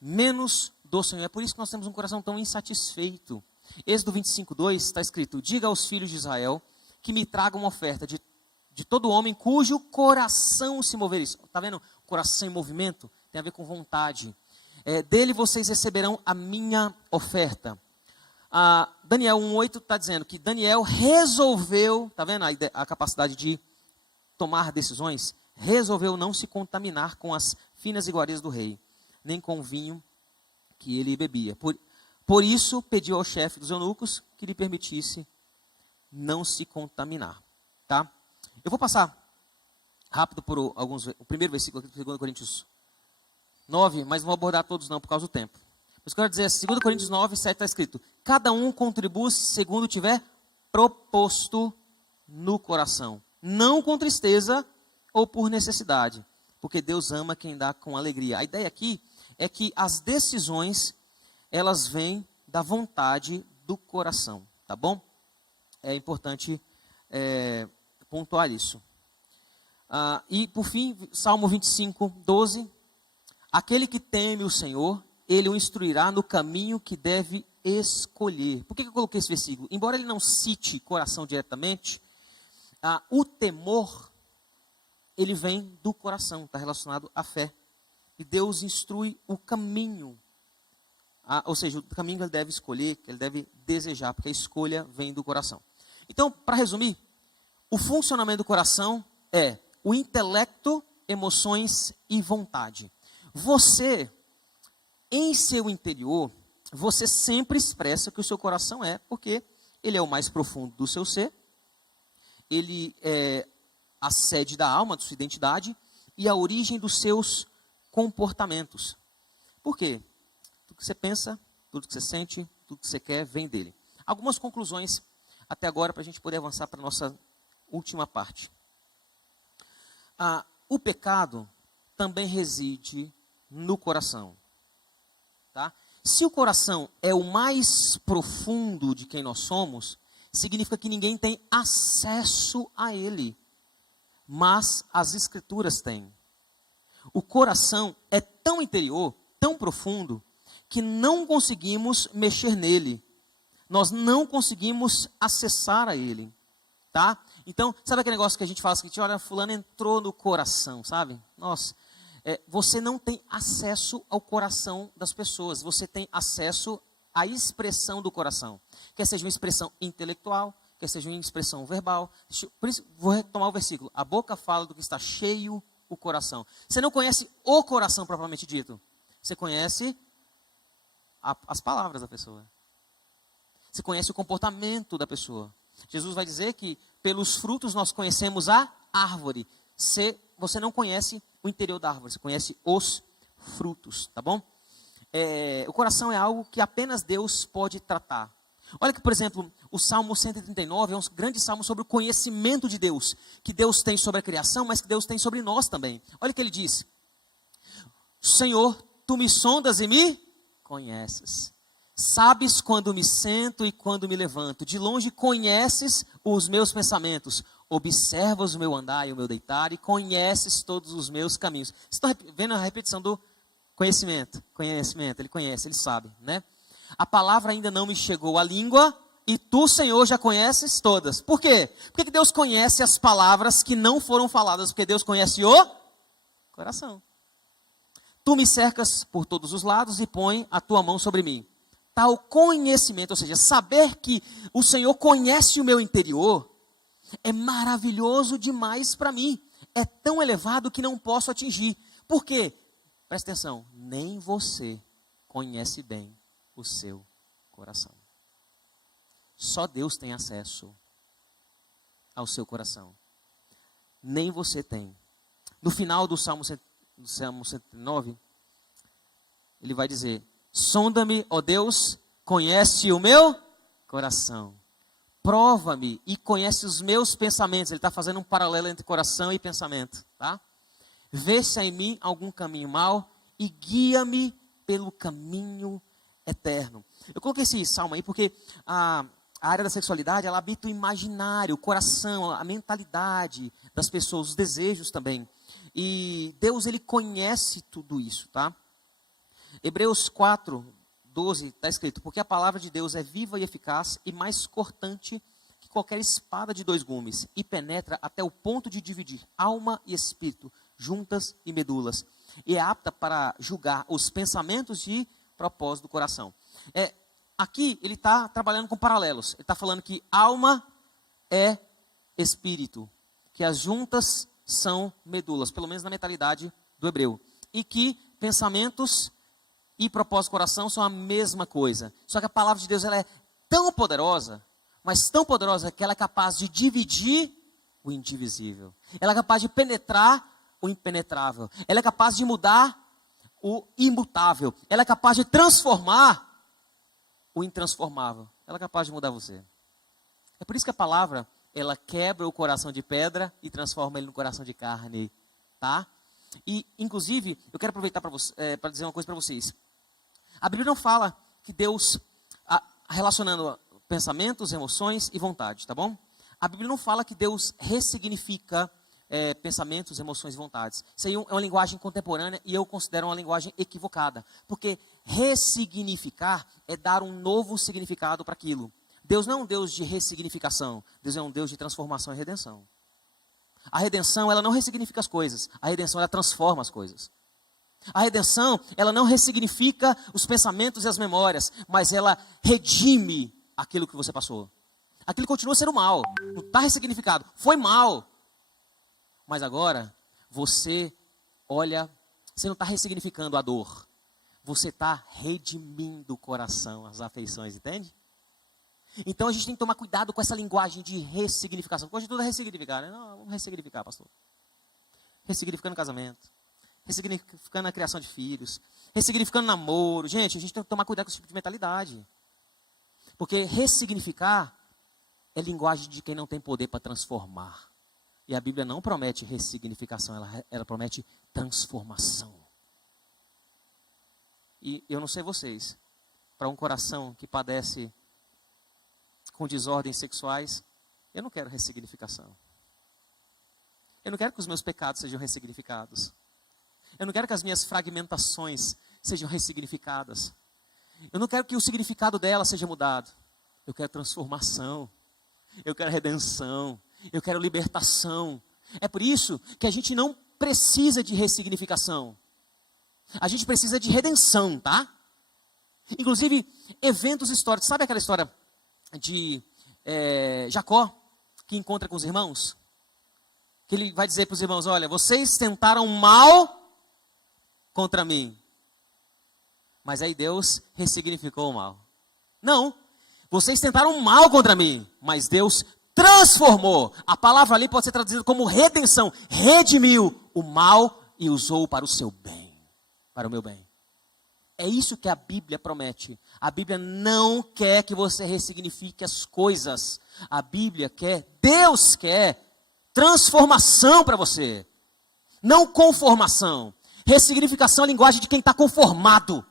menos do Senhor. É por isso que nós temos um coração tão insatisfeito. Êxodo 25:2 está escrito, diga aos filhos de Israel que me tragam uma oferta de todo homem cujo coração se mover. Está vendo? Coração em movimento tem a ver com vontade. Dele vocês receberão a minha oferta. Daniel 1:8 está dizendo que Daniel resolveu, está vendo a capacidade de tomar decisões? Resolveu não se contaminar com as finas iguarias do rei, nem com o vinho que ele bebia. Por isso pediu ao chefe dos eunucos que lhe permitisse não se contaminar. Tá? Eu vou passar rápido por o primeiro versículo aqui de 2 Coríntios 9, mas não vou abordar todos não por causa do tempo. Mas eu quero dizer, 2 Coríntios 9, 7 está escrito, cada um contribui segundo tiver proposto no coração, não com tristeza ou por necessidade, porque Deus ama quem dá com alegria. A ideia aqui é que as decisões, elas vêm da vontade do coração, tá bom? É importante pontuar isso. E por fim, Salmo 25:12, aquele que teme o Senhor, Ele o instruirá no caminho que deve escolher. Por que eu coloquei esse versículo? Embora ele não cite coração diretamente, o temor, ele vem do coração, está relacionado à fé. E Deus instrui o caminho, ou seja, o caminho que ele deve escolher, que ele deve desejar, porque a escolha vem do coração. Então, para resumir, o funcionamento do coração é o intelecto, emoções e vontade. Você, em seu interior, você sempre expressa o que o seu coração é, porque ele é o mais profundo do seu ser, ele é a sede da alma, da sua identidade, e a origem dos seus comportamentos. Por quê? Tudo que você pensa, tudo que você sente, tudo que você quer, vem dele. Algumas conclusões até agora para a gente poder avançar para a nossa última parte. O pecado também reside no coração. Tá? Se o coração é o mais profundo de quem nós somos, significa que ninguém tem acesso a ele. Mas as Escrituras têm. O coração é tão interior, tão profundo, que não conseguimos mexer nele. Nós não conseguimos acessar a ele. Tá? Então, sabe aquele negócio que a gente fala assim, olha, fulano entrou no coração, sabe? Nossa, você não tem acesso ao coração das pessoas, você tem acesso à expressão do coração. Quer seja uma expressão intelectual, quer seja uma expressão verbal. Por isso, vou retomar o versículo. A boca fala do que está cheio o coração. Você não conhece o coração propriamente dito. Você conhece as palavras da pessoa. Você conhece o comportamento da pessoa. Jesus vai dizer que pelos frutos nós conhecemos a árvore. Você não conhece o interior da árvore, você conhece os frutos, tá bom? O coração é algo que apenas Deus pode tratar. Olha que, por exemplo, o Salmo 139 é um grande salmo sobre o conhecimento de Deus, que Deus tem sobre a criação, mas que Deus tem sobre nós também. Olha o que ele diz: Senhor, tu me sondas e me conheces. Sabes quando me sento e quando me levanto. De longe conheces os meus pensamentos. Observas o meu andar e o meu deitar e conheces todos os meus caminhos. Vocês estão vendo a repetição do conhecimento? Conhecimento, ele conhece, ele sabe, né? A palavra ainda não me chegou à língua e tu, Senhor, já conheces todas. Por quê? Por que Deus conhece as palavras que não foram faladas? Porque Deus conhece o coração. Tu me cercas por todos os lados e põe a tua mão sobre mim. Tal conhecimento, ou seja, saber que o Senhor conhece o meu interior, é maravilhoso demais para mim. É tão elevado que não posso atingir. Por quê? Presta atenção, nem você conhece bem o seu coração. Só Deus tem acesso ao seu coração. Nem você tem. No final do Salmo 109, ele vai dizer: sonda-me, ó Deus, conhece o meu coração. Prova-me e conhece os meus pensamentos. Ele está fazendo um paralelo entre coração e pensamento. Tá? Vê se há em mim algum caminho mau e guia-me pelo caminho eterno. Eu coloquei esse salmo aí porque a área da sexualidade, ela habita o imaginário, o coração, a mentalidade das pessoas, os desejos também. E Deus, ele conhece tudo isso, tá? Hebreus 4:12 está escrito: porque a palavra de Deus é viva e eficaz e mais cortante que qualquer espada de 2 gumes e penetra até o ponto de dividir alma e espírito, juntas e medulas, e é apta para julgar os pensamentos e propósitos do coração. Aqui ele está trabalhando com paralelos. Ele está falando que alma é espírito, que as juntas são medulas, pelo menos na mentalidade do hebreu, e que pensamentos e propósito do coração são a mesma coisa. Só que a palavra de Deus, ela é tão poderosa, mas tão poderosa que ela é capaz de dividir o indivisível. Ela é capaz de penetrar o impenetrável. Ela é capaz de mudar o imutável. Ela é capaz de transformar o intransformável. Ela é capaz de mudar você. É por isso que a palavra, ela quebra o coração de pedra e transforma ele no coração de carne, tá? E, inclusive, eu quero aproveitar para dizer uma coisa para vocês. A Bíblia não fala que Deus, relacionando pensamentos, emoções e vontade, tá bom? A Bíblia não fala que Deus ressignifica pensamentos, emoções e vontades. Isso aí é uma linguagem contemporânea e eu considero uma linguagem equivocada. Porque ressignificar é dar um novo significado para aquilo. Deus não é um Deus de ressignificação. Deus é um Deus de transformação e redenção. A redenção, ela não ressignifica as coisas. A redenção, ela transforma as coisas. A redenção, ela não ressignifica os pensamentos e as memórias, mas ela redime aquilo que você passou. Aquilo continua sendo mal. Não está ressignificado. Foi mal. Mas agora, você olha, você não está ressignificando a dor. Você está redimindo o coração, as afeições, entende? Então a gente tem que tomar cuidado com essa linguagem de ressignificação. Porque hoje tudo é ressignificar, né? Não, vamos ressignificar, pastor. ressignificando casamento, ressignificando a criação de filhos, ressignificando namoro. Gente, a gente tem que tomar cuidado com esse tipo de mentalidade. Porque ressignificar é linguagem de quem não tem poder para transformar. E a Bíblia não promete ressignificação, ela promete transformação. E eu não sei vocês, para um coração que padece com desordens sexuais, eu não quero ressignificação. Eu não quero que os meus pecados sejam ressignificados. Eu não quero que as minhas fragmentações sejam ressignificadas. Eu não quero que o significado dela seja mudado. Eu quero transformação. Eu quero redenção. Eu quero libertação. É por isso que a gente não precisa de ressignificação. A gente precisa de redenção, tá? Inclusive, eventos históricos. Sabe aquela história de Jacó, que encontra com os irmãos? Que ele vai dizer para os irmãos, olha, vocês tentaram mal contra mim. Mas aí Deus ressignificou o mal. Não, vocês tentaram mal contra mim, mas Deus transformou. A palavra ali pode ser traduzida como redenção. Redimiu o mal e usou para o seu bem, para o meu bem. É isso que a Bíblia promete. A Bíblia não quer que você ressignifique as coisas. A Bíblia quer, Deus quer transformação para você. Não conformação. Ressignificação é a linguagem de quem está conformado.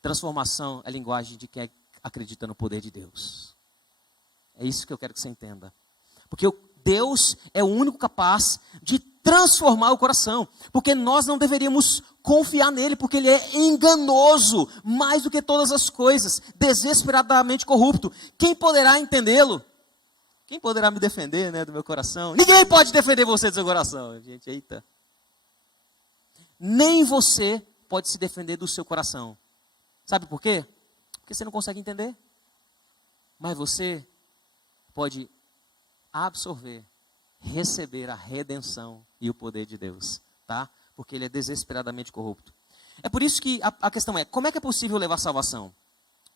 Transformação é a linguagem de quem acredita no poder de Deus. É isso que eu quero que você entenda. Porque Deus é o único capaz de transformar o coração. Porque nós não deveríamos confiar nele, porque ele é enganoso, mais do que todas as coisas, desesperadamente corrupto. Quem poderá entendê-lo? Quem poderá me defender, né, do meu coração? Ninguém pode defender você do seu coração, gente, eita. Nem você pode se defender do seu coração. Sabe por quê? Porque você não consegue entender. Mas você pode absorver, receber a redenção e o poder de Deus, tá? Porque ele é desesperadamente corrupto. É por isso que a questão é, como é que é possível levar salvação?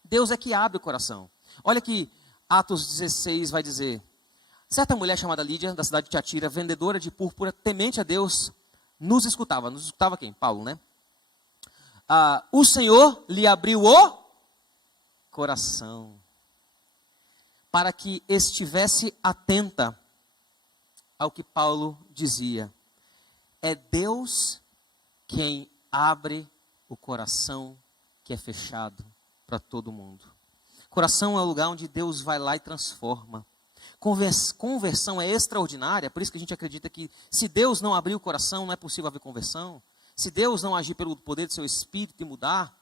Deus é que abre o coração. Olha que Atos 16 vai dizer, certa mulher chamada Lídia, da cidade de Tiatira, vendedora de púrpura, temente a Deus, nos escutava quem? Paulo, né? O Senhor lhe abriu o coração, para que estivesse atenta ao que Paulo dizia. É Deus quem abre o coração que é fechado para todo mundo. Coração é o lugar onde Deus vai lá e transforma. Conversão é extraordinária, por isso que a gente acredita que se Deus não abrir o coração, não é possível haver conversão. Se Deus não agir pelo poder do seu Espírito e mudar,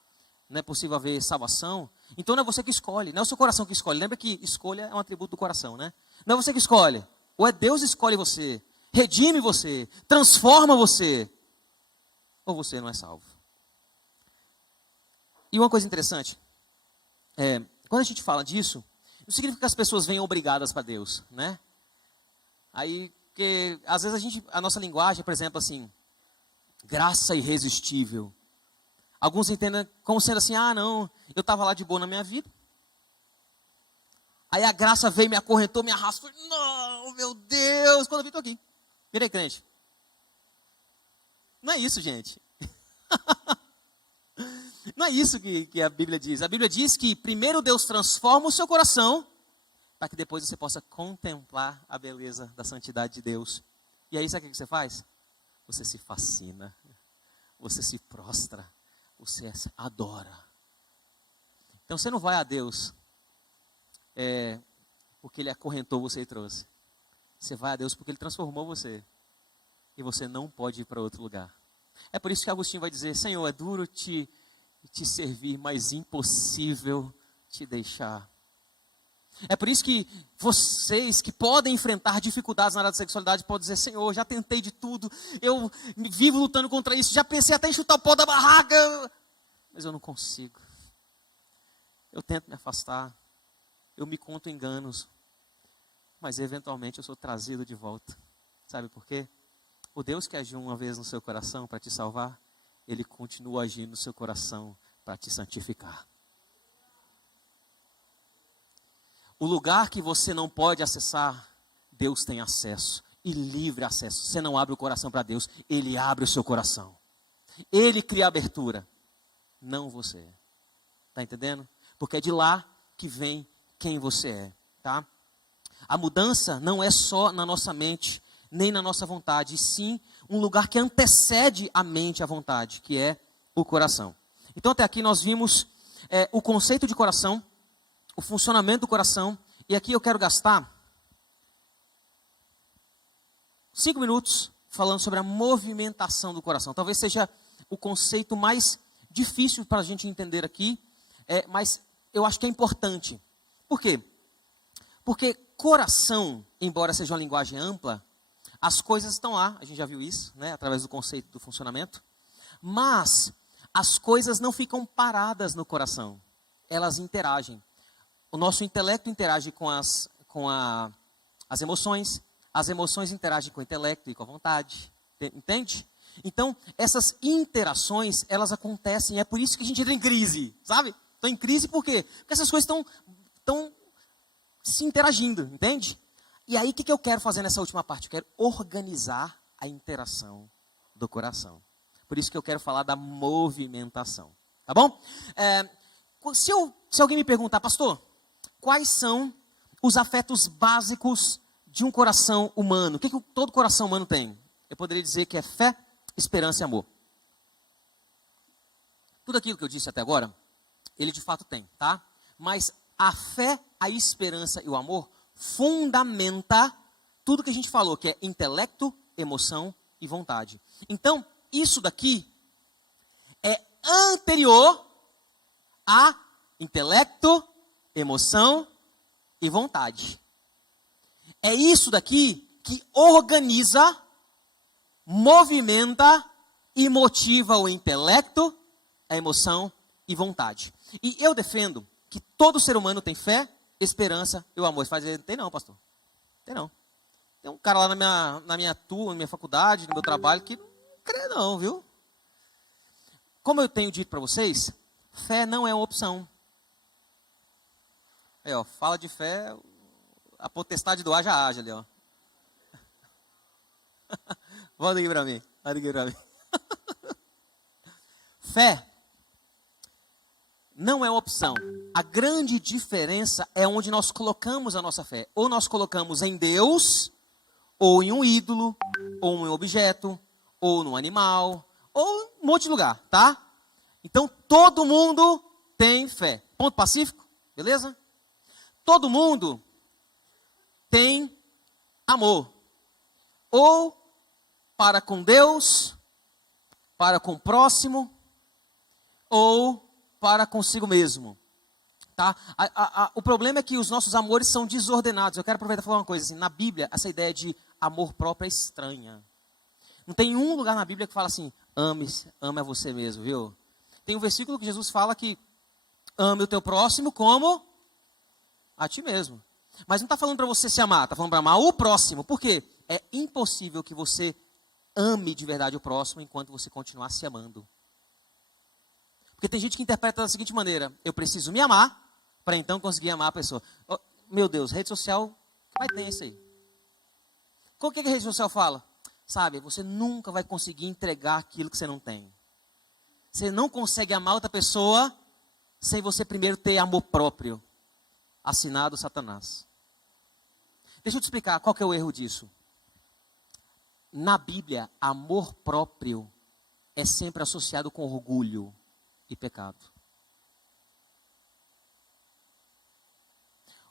não é possível haver salvação. Então não é você que escolhe, não é o seu coração que escolhe. Lembra que escolha é um atributo do coração, né? Não é você que escolhe, ou é Deus que escolhe você, redime você, transforma você, ou você não é salvo. E uma coisa interessante, quando a gente fala disso, não significa que as pessoas venham obrigadas para Deus, né? Aí, porque às vezes a nossa linguagem, por exemplo, assim, graça irresistível. Alguns entendem como sendo assim, não, eu estava lá de boa na minha vida. Aí a graça veio, me acorrentou, me arrastou. Não, meu Deus, quando eu vi, estou aqui. Virei crente. Não é isso, gente. Não é isso que a Bíblia diz. A Bíblia diz que primeiro Deus transforma o seu coração, para que depois você possa contemplar a beleza da santidade de Deus. E aí sabe o que você faz? Você se fascina, você se prostra, você adora. Então você não vai a Deus porque Ele acorrentou você e trouxe. Você vai a Deus porque Ele transformou você. E você não pode ir para outro lugar. É por isso que Agostinho vai dizer, Senhor, é duro te servir, mas impossível te deixar. É por isso que vocês que podem enfrentar dificuldades na área da sexualidade podem dizer, Senhor, já tentei de tudo, eu vivo lutando contra isso, já pensei até em chutar o pau da barraca, mas eu não consigo. Eu tento me afastar, eu me conto enganos, mas eventualmente eu sou trazido de volta. Sabe por quê? O Deus que agiu uma vez no seu coração para te salvar, Ele continua agindo no seu coração para te santificar. O lugar que você não pode acessar, Deus tem acesso. e livre acesso. Você não abre o coração para Deus, Ele abre o seu coração. Ele cria a abertura, não você. Está entendendo? Porque é de lá que vem quem você é, tá? A mudança não é só na nossa mente, nem na nossa vontade, e sim um lugar que antecede a mente e a vontade, que é o coração. Então até aqui nós vimos o conceito de coração, o funcionamento do coração, e aqui eu quero gastar 5 minutos falando sobre a movimentação do coração. Talvez seja o conceito mais difícil para a gente entender aqui, mas eu acho que é importante. Por quê? Porque coração, embora seja uma linguagem ampla, as coisas estão lá, a gente já viu isso, né, através do conceito do funcionamento, mas as coisas não ficam paradas no coração, elas interagem. O nosso intelecto interage com as emoções, as emoções interagem com o intelecto e com a vontade, entende? Então, essas interações, elas acontecem, é por isso que a gente entra em crise, sabe? Estou em crise por quê? Porque essas coisas estão se interagindo, entende? E aí, o que eu quero fazer nessa última parte? Eu quero organizar a interação do coração. Por isso que eu quero falar da movimentação, tá bom? Se alguém me perguntar, pastor, quais são os afetos básicos de um coração humano? O que todo coração humano tem? Eu poderia dizer que é fé, esperança e amor. Tudo aquilo que eu disse até agora, ele de fato tem, tá? Mas a fé, a esperança e o amor fundamenta tudo que a gente falou, que é intelecto, emoção e vontade. Então, isso daqui é anterior a intelecto, emoção e vontade. É isso daqui que organiza, movimenta e motiva o intelecto, a emoção e vontade. E eu defendo que todo ser humano tem fé, esperança e o amor. Você vai dizer, tem não, pastor. Tem não. Tem um cara lá na minha turma, na minha faculdade, no meu trabalho, que não crê não, viu? Como eu tenho dito para vocês, fé não é uma opção. Aí, ó, fala de fé, a potestade do ar já age ali, ó. Volta aqui para mim. Volta aqui para mim. Fé não é uma opção. A grande diferença é onde nós colocamos a nossa fé. Ou nós colocamos em Deus, ou em um ídolo, ou em um objeto, ou num animal, ou em um monte de lugar, tá? Então, todo mundo tem fé. Ponto pacífico? Beleza? Todo mundo tem amor. Ou para com Deus, para com o próximo, ou para consigo mesmo. Tá? O problema é que os nossos amores são desordenados. Eu quero aproveitar e falar uma coisa. Assim, na Bíblia, essa ideia de amor próprio é estranha. Não tem um lugar na Bíblia que fala assim, ame a você mesmo, viu? Tem um versículo que Jesus fala que ame o teu próximo como a ti mesmo. Mas não está falando para você se amar, está falando para amar o próximo. Por quê? É impossível que você ame de verdade o próximo enquanto você continuar se amando. Porque tem gente que interpreta da seguinte maneira, eu preciso me amar para então conseguir amar a pessoa. Oh, meu Deus, rede social, vai ter isso aí. O que a rede social fala? Sabe, você nunca vai conseguir entregar aquilo que você não tem. Você não consegue amar outra pessoa sem você primeiro ter amor próprio. Assinado Satanás. Deixa eu te explicar qual que é o erro disso. Na Bíblia, amor próprio é sempre associado com orgulho e pecado.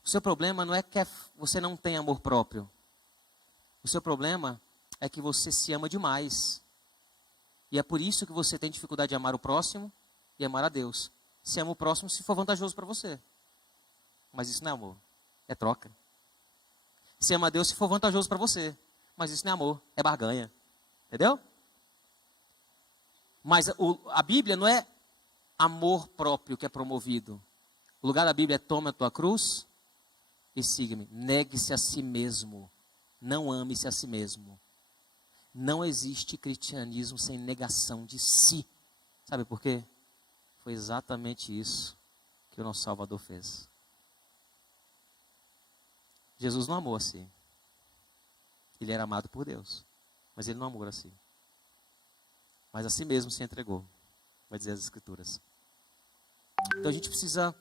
O seu problema não é que você não tem amor próprio. O seu problema é que você se ama demais. E é por isso que você tem dificuldade de amar o próximo e amar a Deus. Se ama o próximo se for vantajoso para você. Mas isso não é amor, é troca. Se ama a Deus se for vantajoso para você. Mas isso não é amor, é barganha. Entendeu? Mas a Bíblia não é amor próprio que é promovido. O lugar da Bíblia é toma a tua cruz e siga-me. Negue-se a si mesmo. Não ame-se a si mesmo. Não existe cristianismo sem negação de si. Sabe por quê? Foi exatamente isso que o nosso Salvador fez. Jesus não amou a si. Ele era amado por Deus, mas ele não amou a si. Mas a si mesmo se entregou, vai dizer as Escrituras. Então a gente precisa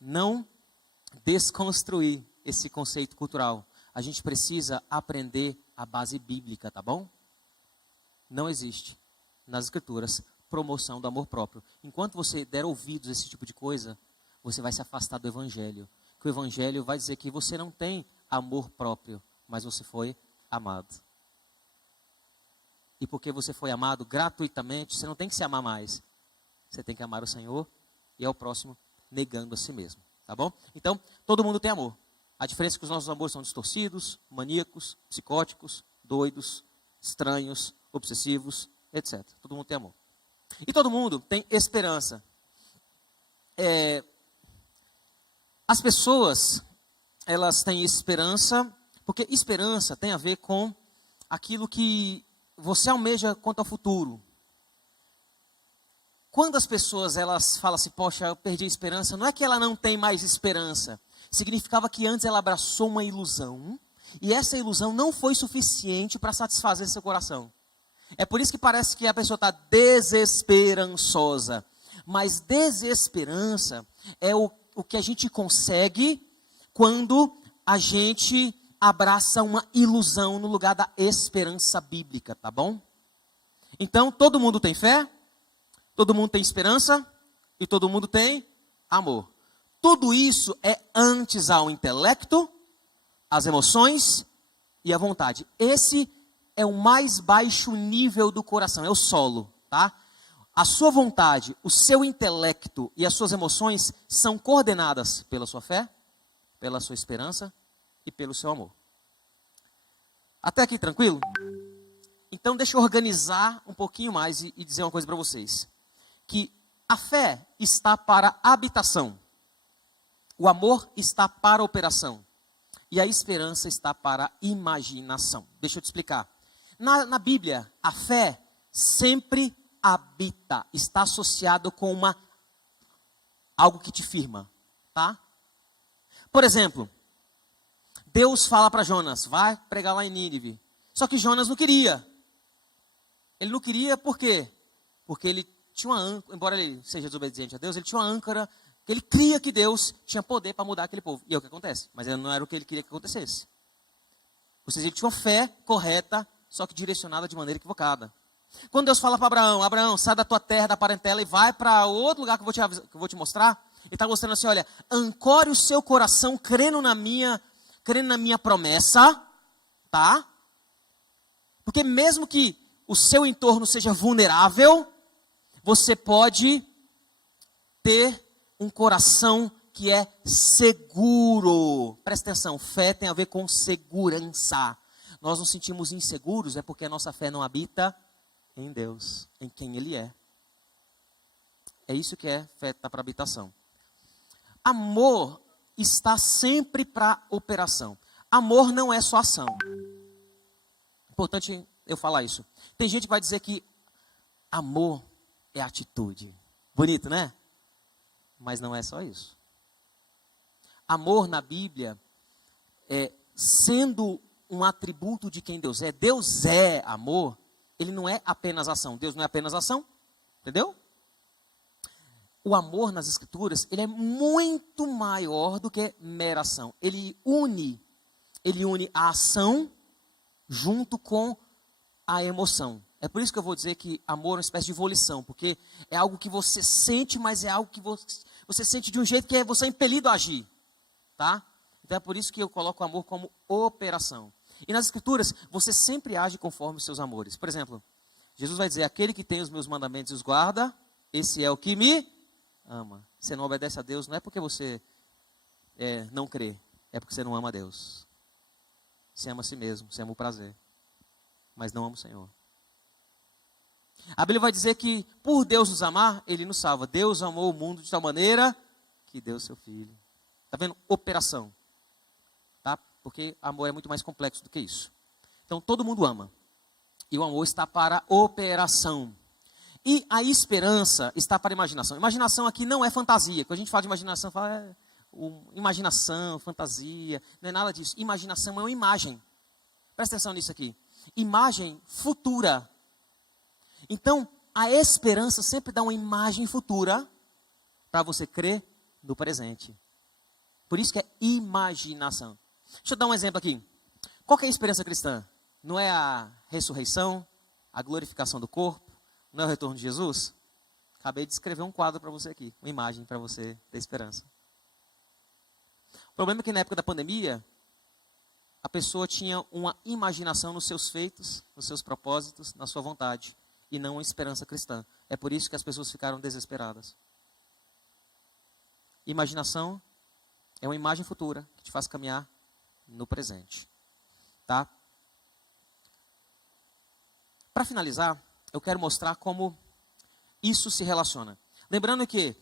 não desconstruir esse conceito cultural. A gente precisa aprender a base bíblica, tá bom? Não existe nas Escrituras promoção do amor próprio. Enquanto você der ouvidos a esse tipo de coisa, você vai se afastar do Evangelho. Que o Evangelho vai dizer que você não tem amor próprio, mas você foi amado. E porque você foi amado gratuitamente, você não tem que se amar mais. Você tem que amar o Senhor e ao próximo, negando a si mesmo. Tá bom? Então, todo mundo tem amor. A diferença é que os nossos amores são distorcidos, maníacos, psicóticos, doidos, estranhos, obsessivos, etc. Todo mundo tem amor. E todo mundo tem esperança. As pessoas, elas têm esperança, porque esperança tem a ver com aquilo que você almeja quanto ao futuro. Quando as pessoas elas falam assim, poxa, eu perdi a esperança, não é que ela não tem mais esperança. Significava que antes ela abraçou uma ilusão, e essa ilusão não foi suficiente para satisfazer seu coração. É por isso que parece que a pessoa está desesperançosa. Mas desesperança é o que a gente consegue quando a gente abraça uma ilusão no lugar da esperança bíblica, tá bom? Então, todo mundo tem fé, todo mundo tem esperança e todo mundo tem amor. Tudo isso é antes ao intelecto, às emoções e à vontade. Esse é o mais baixo nível do coração, é o solo, tá? A sua vontade, o seu intelecto e as suas emoções são coordenadas pela sua fé, pela sua esperança e pelo seu amor. Até aqui tranquilo? Então deixa eu organizar um pouquinho mais e dizer uma coisa para vocês. Que a fé está para habitação, o amor está para operação e a esperança está para imaginação. Deixa eu te explicar. Na Bíblia, a fé sempre habita, está associado com algo que te firma, tá? Por exemplo, Deus fala para Jonas, vai pregar lá em Nínive. Só que Jonas não queria. Ele não queria por quê? Porque ele tinha uma âncora, embora ele seja desobediente a Deus, ele tinha uma âncora, que ele cria que Deus tinha poder para mudar aquele povo. E é o que acontece, mas não era o que ele queria que acontecesse. Ou seja, ele tinha uma fé correta, só que direcionada de maneira equivocada. Quando Deus fala para Abraão, Abraão, sai da tua terra, da parentela e vai para outro lugar que eu vou te mostrar. Ele está mostrando assim, olha, ancore o seu coração crendo na minha promessa, tá? Porque mesmo que o seu entorno seja vulnerável, você pode ter um coração que é seguro. Presta atenção, fé tem a ver com segurança. Nós nos sentimos inseguros, é porque a nossa fé não habita em Deus, em quem Ele é. É isso que é fé está para habitação. Amor está sempre para operação. Amor não é só ação. Importante eu falar isso. Tem gente que vai dizer que amor é atitude. Bonito, né? Mas não é só isso. Amor na Bíblia sendo um atributo de quem Deus é. Deus é amor. Ele não é apenas ação. Deus não é apenas ação. Entendeu? O amor nas Escrituras, ele é muito maior do que mera ação. Ele une a ação junto com a emoção. É por isso que eu vou dizer que amor é uma espécie de volição, porque é algo que você sente, mas é algo que você sente de um jeito que você é impelido a agir, tá? Então é por isso que eu coloco o amor como operação. E nas Escrituras, você sempre age conforme os seus amores. Por exemplo, Jesus vai dizer, aquele que tem os meus mandamentos e os guarda, esse é o que me ama. Você não obedece a Deus, não é porque você não crê, é porque você não ama a Deus. Você ama a si mesmo, você ama o prazer, mas não ama o Senhor. A Bíblia vai dizer que por Deus nos amar, Ele nos salva. Deus amou o mundo de tal maneira que deu seu Filho. Está vendo? Operação. Tá? Porque amor é muito mais complexo do que isso. Então todo mundo ama. E o amor está para operação. E a esperança está para a imaginação. Imaginação aqui não é fantasia. Quando a gente fala de imaginação, imaginação, fantasia, não é nada disso. Imaginação é uma imagem. Presta atenção nisso aqui. Imagem futura. Então, a esperança sempre dá uma imagem futura para você crer no presente. Por isso que é imaginação. Deixa eu dar um exemplo aqui. Qual que é a esperança cristã? Não é a ressurreição, a glorificação do corpo, não é o retorno de Jesus? Acabei de escrever um quadro para você aqui, uma imagem para você ter esperança. O problema é que na época da pandemia, a pessoa tinha uma imaginação nos seus feitos, nos seus propósitos, na sua vontade, e não uma esperança cristã. É por isso que as pessoas ficaram desesperadas. Imaginação é uma imagem futura que te faz caminhar no presente. Tá? Para finalizar, eu quero mostrar como isso se relaciona. Lembrando que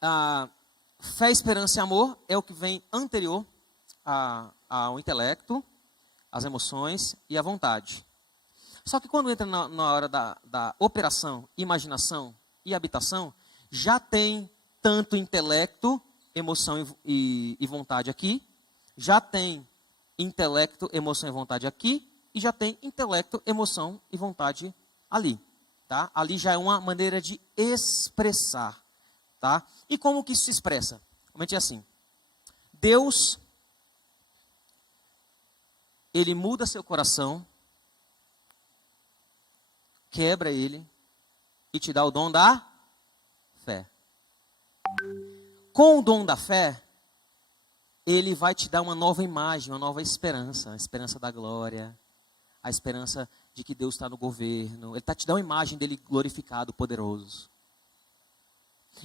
a fé, esperança e amor é o que vem anterior ao intelecto, às emoções e à vontade. Só que quando entra na hora da operação, imaginação e habitação, já tem tanto intelecto, emoção e vontade aqui, já tem intelecto, emoção e vontade aqui, e já tem intelecto, emoção e vontade ali. Tá? Ali já é uma maneira de expressar. Tá? E como que isso se expressa? Realmente é assim. Deus, Ele muda seu coração, quebra ele e te dá o dom da fé. Com o dom da fé, Ele vai te dar uma nova imagem, uma nova esperança. A esperança da glória, a esperança de que Deus está no governo. Ele está te dando uma imagem dele glorificado, poderoso.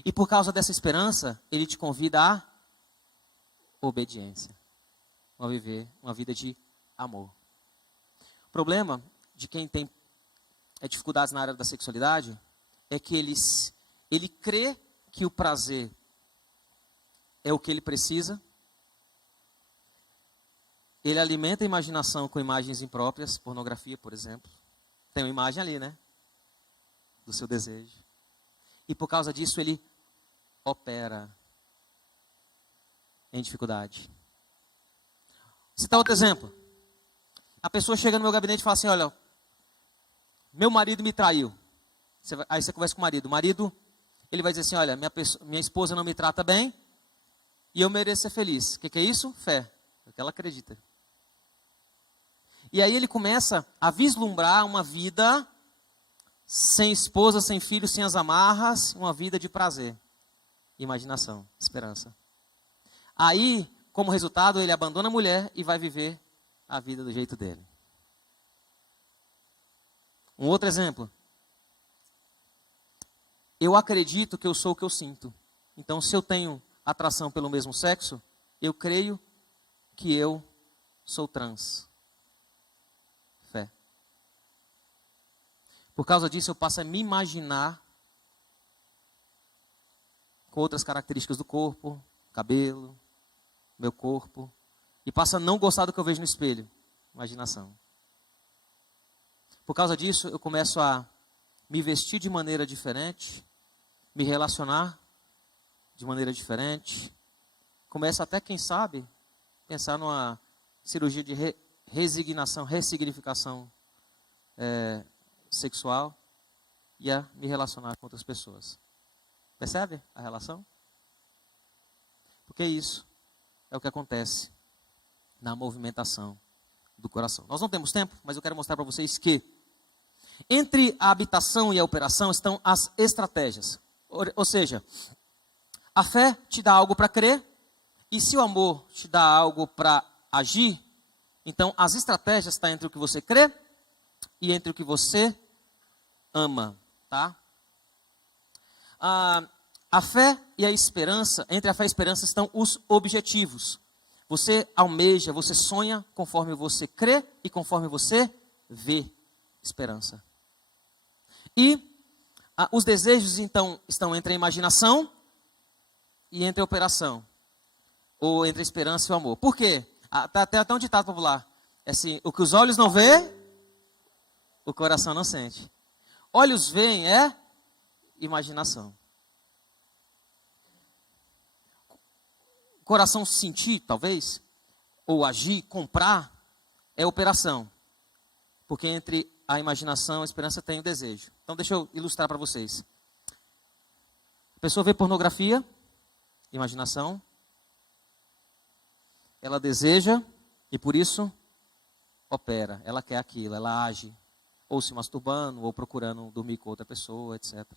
E por causa dessa esperança, Ele te convida à obediência. A viver uma vida de amor. O problema de quem tem dificuldades na área da sexualidade é que ele crê que o prazer é o que ele precisa. Ele alimenta a imaginação com imagens impróprias, pornografia, por exemplo. Tem uma imagem ali, né? Do seu desejo. E por causa disso ele opera em dificuldade. Vou citar outro exemplo. A pessoa chega no meu gabinete e fala assim, olha, meu marido me traiu. Aí você conversa com o marido. O marido, ele vai dizer assim, olha, minha esposa não me trata bem e eu mereço ser feliz. O que é isso? Fé. É o que ela acredita. E aí ele começa a vislumbrar uma vida sem esposa, sem filho, sem as amarras, uma vida de prazer, imaginação, esperança. Aí, como resultado, ele abandona a mulher e vai viver a vida do jeito dele. Um outro exemplo. Eu acredito que eu sou o que eu sinto. Então, se eu tenho atração pelo mesmo sexo, eu creio que eu sou trans. Fé. Por causa disso, eu passo a me imaginar com outras características do corpo, cabelo, meu corpo, e passo a não gostar do que eu vejo no espelho. Imaginação. Por causa disso, eu começo a me vestir de maneira diferente, me relacionar de maneira diferente. Começo até, quem sabe, pensar numa cirurgia de ressignificação sexual e a me relacionar com outras pessoas. Percebe a relação? Porque isso é o que acontece na movimentação do coração. Nós não temos tempo, mas eu quero mostrar para vocês que entre a habitação e a operação estão as estratégias. Ou seja, a fé te dá algo para crer, e se o amor te dá algo para agir, então as estratégias estão entre o que você crê e entre o que você ama. Tá? A fé e a esperança, entre a fé e a esperança estão os objetivos. Você almeja, você sonha conforme você crê e conforme você vê. Esperança. E os desejos, então, estão entre a imaginação e entre a operação. Ou entre a esperança e o amor. Por quê? Tem até um ditado popular. É assim, o que os olhos não vê, o coração não sente. Olhos veem é imaginação. Coração sentir, talvez, ou agir, comprar, é operação. Porque entre a imaginação e a esperança tem o desejo. Então deixa eu ilustrar para vocês. A pessoa vê pornografia, imaginação. Ela deseja e por isso opera. Ela quer aquilo, ela age. Ou se masturbando, ou procurando dormir com outra pessoa, etc.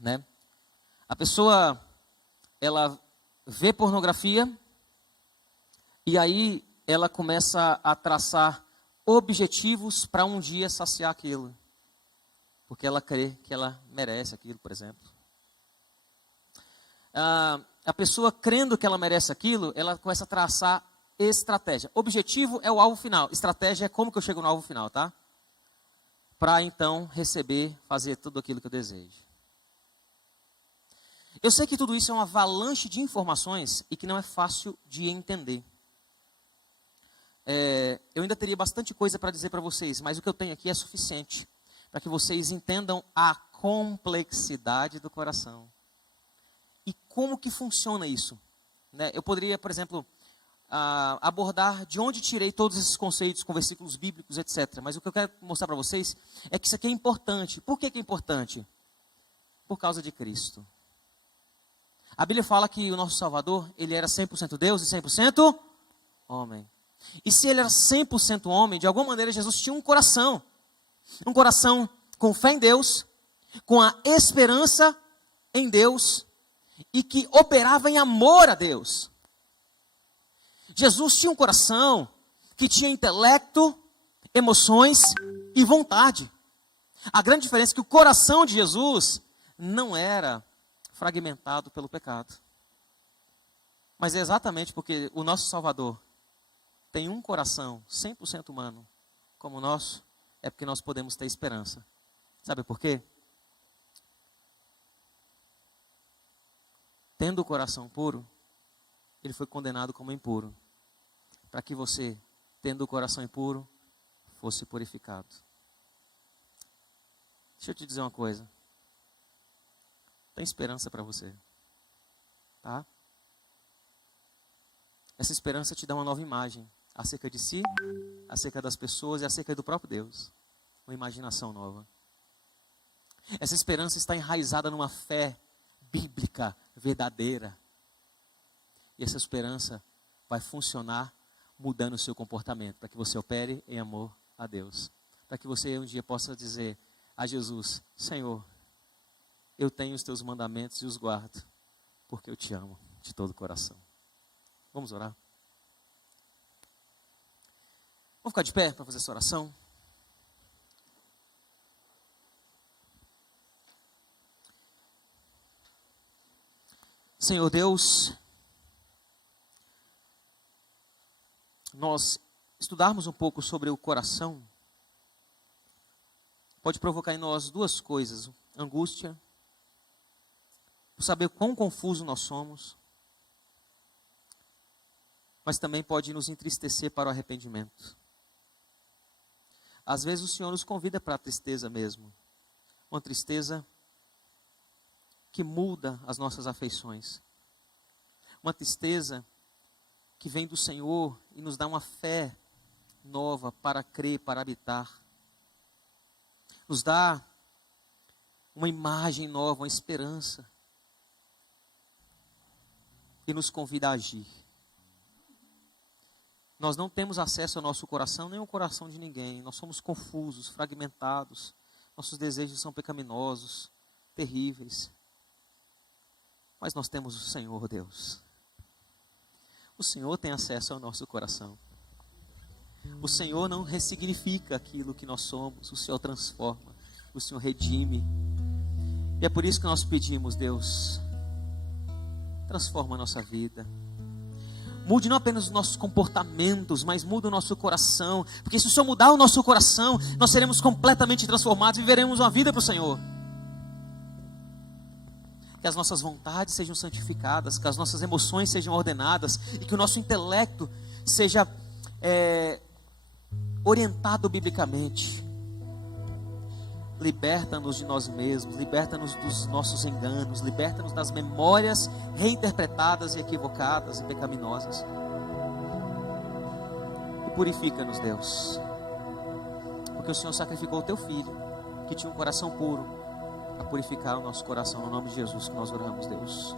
Né? A pessoa, ela vê pornografia e aí ela começa a traçar objetivos para um dia saciar aquilo. Porque ela crê que ela merece aquilo, por exemplo. A pessoa crendo que ela merece aquilo, ela começa a traçar estratégia. Objetivo é o alvo final. Estratégia é como que eu chego no alvo final, tá? Para então receber, fazer tudo aquilo que eu desejo. Eu sei que tudo isso é uma avalanche de informações e que não é fácil de entender. Eu ainda teria bastante coisa para dizer para vocês, mas o que eu tenho aqui é suficiente para que vocês entendam a complexidade do coração. E como que funciona isso? Né? Eu poderia, por exemplo, abordar de onde tirei todos esses conceitos com versículos bíblicos, etc. Mas o que eu quero mostrar para vocês é que isso aqui é importante. Por que é importante? Por causa de Cristo. A Bíblia fala que o nosso Salvador, ele era 100% Deus e 100% homem. E se ele era 100% homem, de alguma maneira Jesus tinha um coração com fé em Deus, com a esperança em Deus e que operava em amor a Deus. Jesus tinha um coração que tinha intelecto, emoções e vontade. A grande diferença é que o coração de Jesus não era fragmentado pelo pecado. Mas é exatamente porque o nosso Salvador tem um coração 100% humano como o nosso, é porque nós podemos ter esperança. Sabe por quê? Tendo o coração puro, ele foi condenado como impuro, para que você, tendo o coração impuro, fosse purificado. Deixa eu te dizer uma coisa. Tem esperança para você, tá? Essa esperança te dá uma nova imagem acerca de si, acerca das pessoas e acerca do próprio Deus. Uma imaginação nova. Essa esperança está enraizada numa fé bíblica verdadeira. E essa esperança vai funcionar mudando o seu comportamento, para que você opere em amor a Deus. Para que você um dia possa dizer a Jesus: Senhor, eu tenho os teus mandamentos e os guardo, porque eu te amo de todo o coração. Vamos orar? Vamos ficar de pé para fazer essa oração? Senhor Deus, nós estudarmos um pouco sobre o coração pode provocar em nós duas coisas: angústia, por saber quão confuso nós somos, mas também pode nos entristecer para o arrependimento. Às vezes o Senhor nos convida para a tristeza mesmo, uma tristeza que muda as nossas afeições, uma tristeza que vem do Senhor e nos dá uma fé nova para crer, para habitar, nos dá uma imagem nova, uma esperança, e nos convida a agir. Nós não temos acesso ao nosso coração, nem ao coração de ninguém. Nós somos confusos, fragmentados. Nossos desejos são pecaminosos, terríveis. Mas nós temos o Senhor, Deus. O Senhor tem acesso ao nosso coração. O Senhor não ressignifica aquilo que nós somos. O Senhor transforma. O Senhor redime. E é por isso que nós pedimos, Deus, transforma a nossa vida. Mude não apenas os nossos comportamentos, mas muda o nosso coração. Porque se o Senhor mudar o nosso coração, nós seremos completamente transformados e viveremos uma vida para o Senhor. Que as nossas vontades sejam santificadas, que as nossas emoções sejam ordenadas e que o nosso intelecto seja orientado biblicamente. Liberta-nos de nós mesmos, liberta-nos dos nossos enganos, liberta-nos das memórias reinterpretadas e equivocadas e pecaminosas. purifica-nos, Deus. Porque o Senhor sacrificou o teu filho, que tinha um coração puro, para purificar o nosso coração. No nome de Jesus que nós oramos, Deus.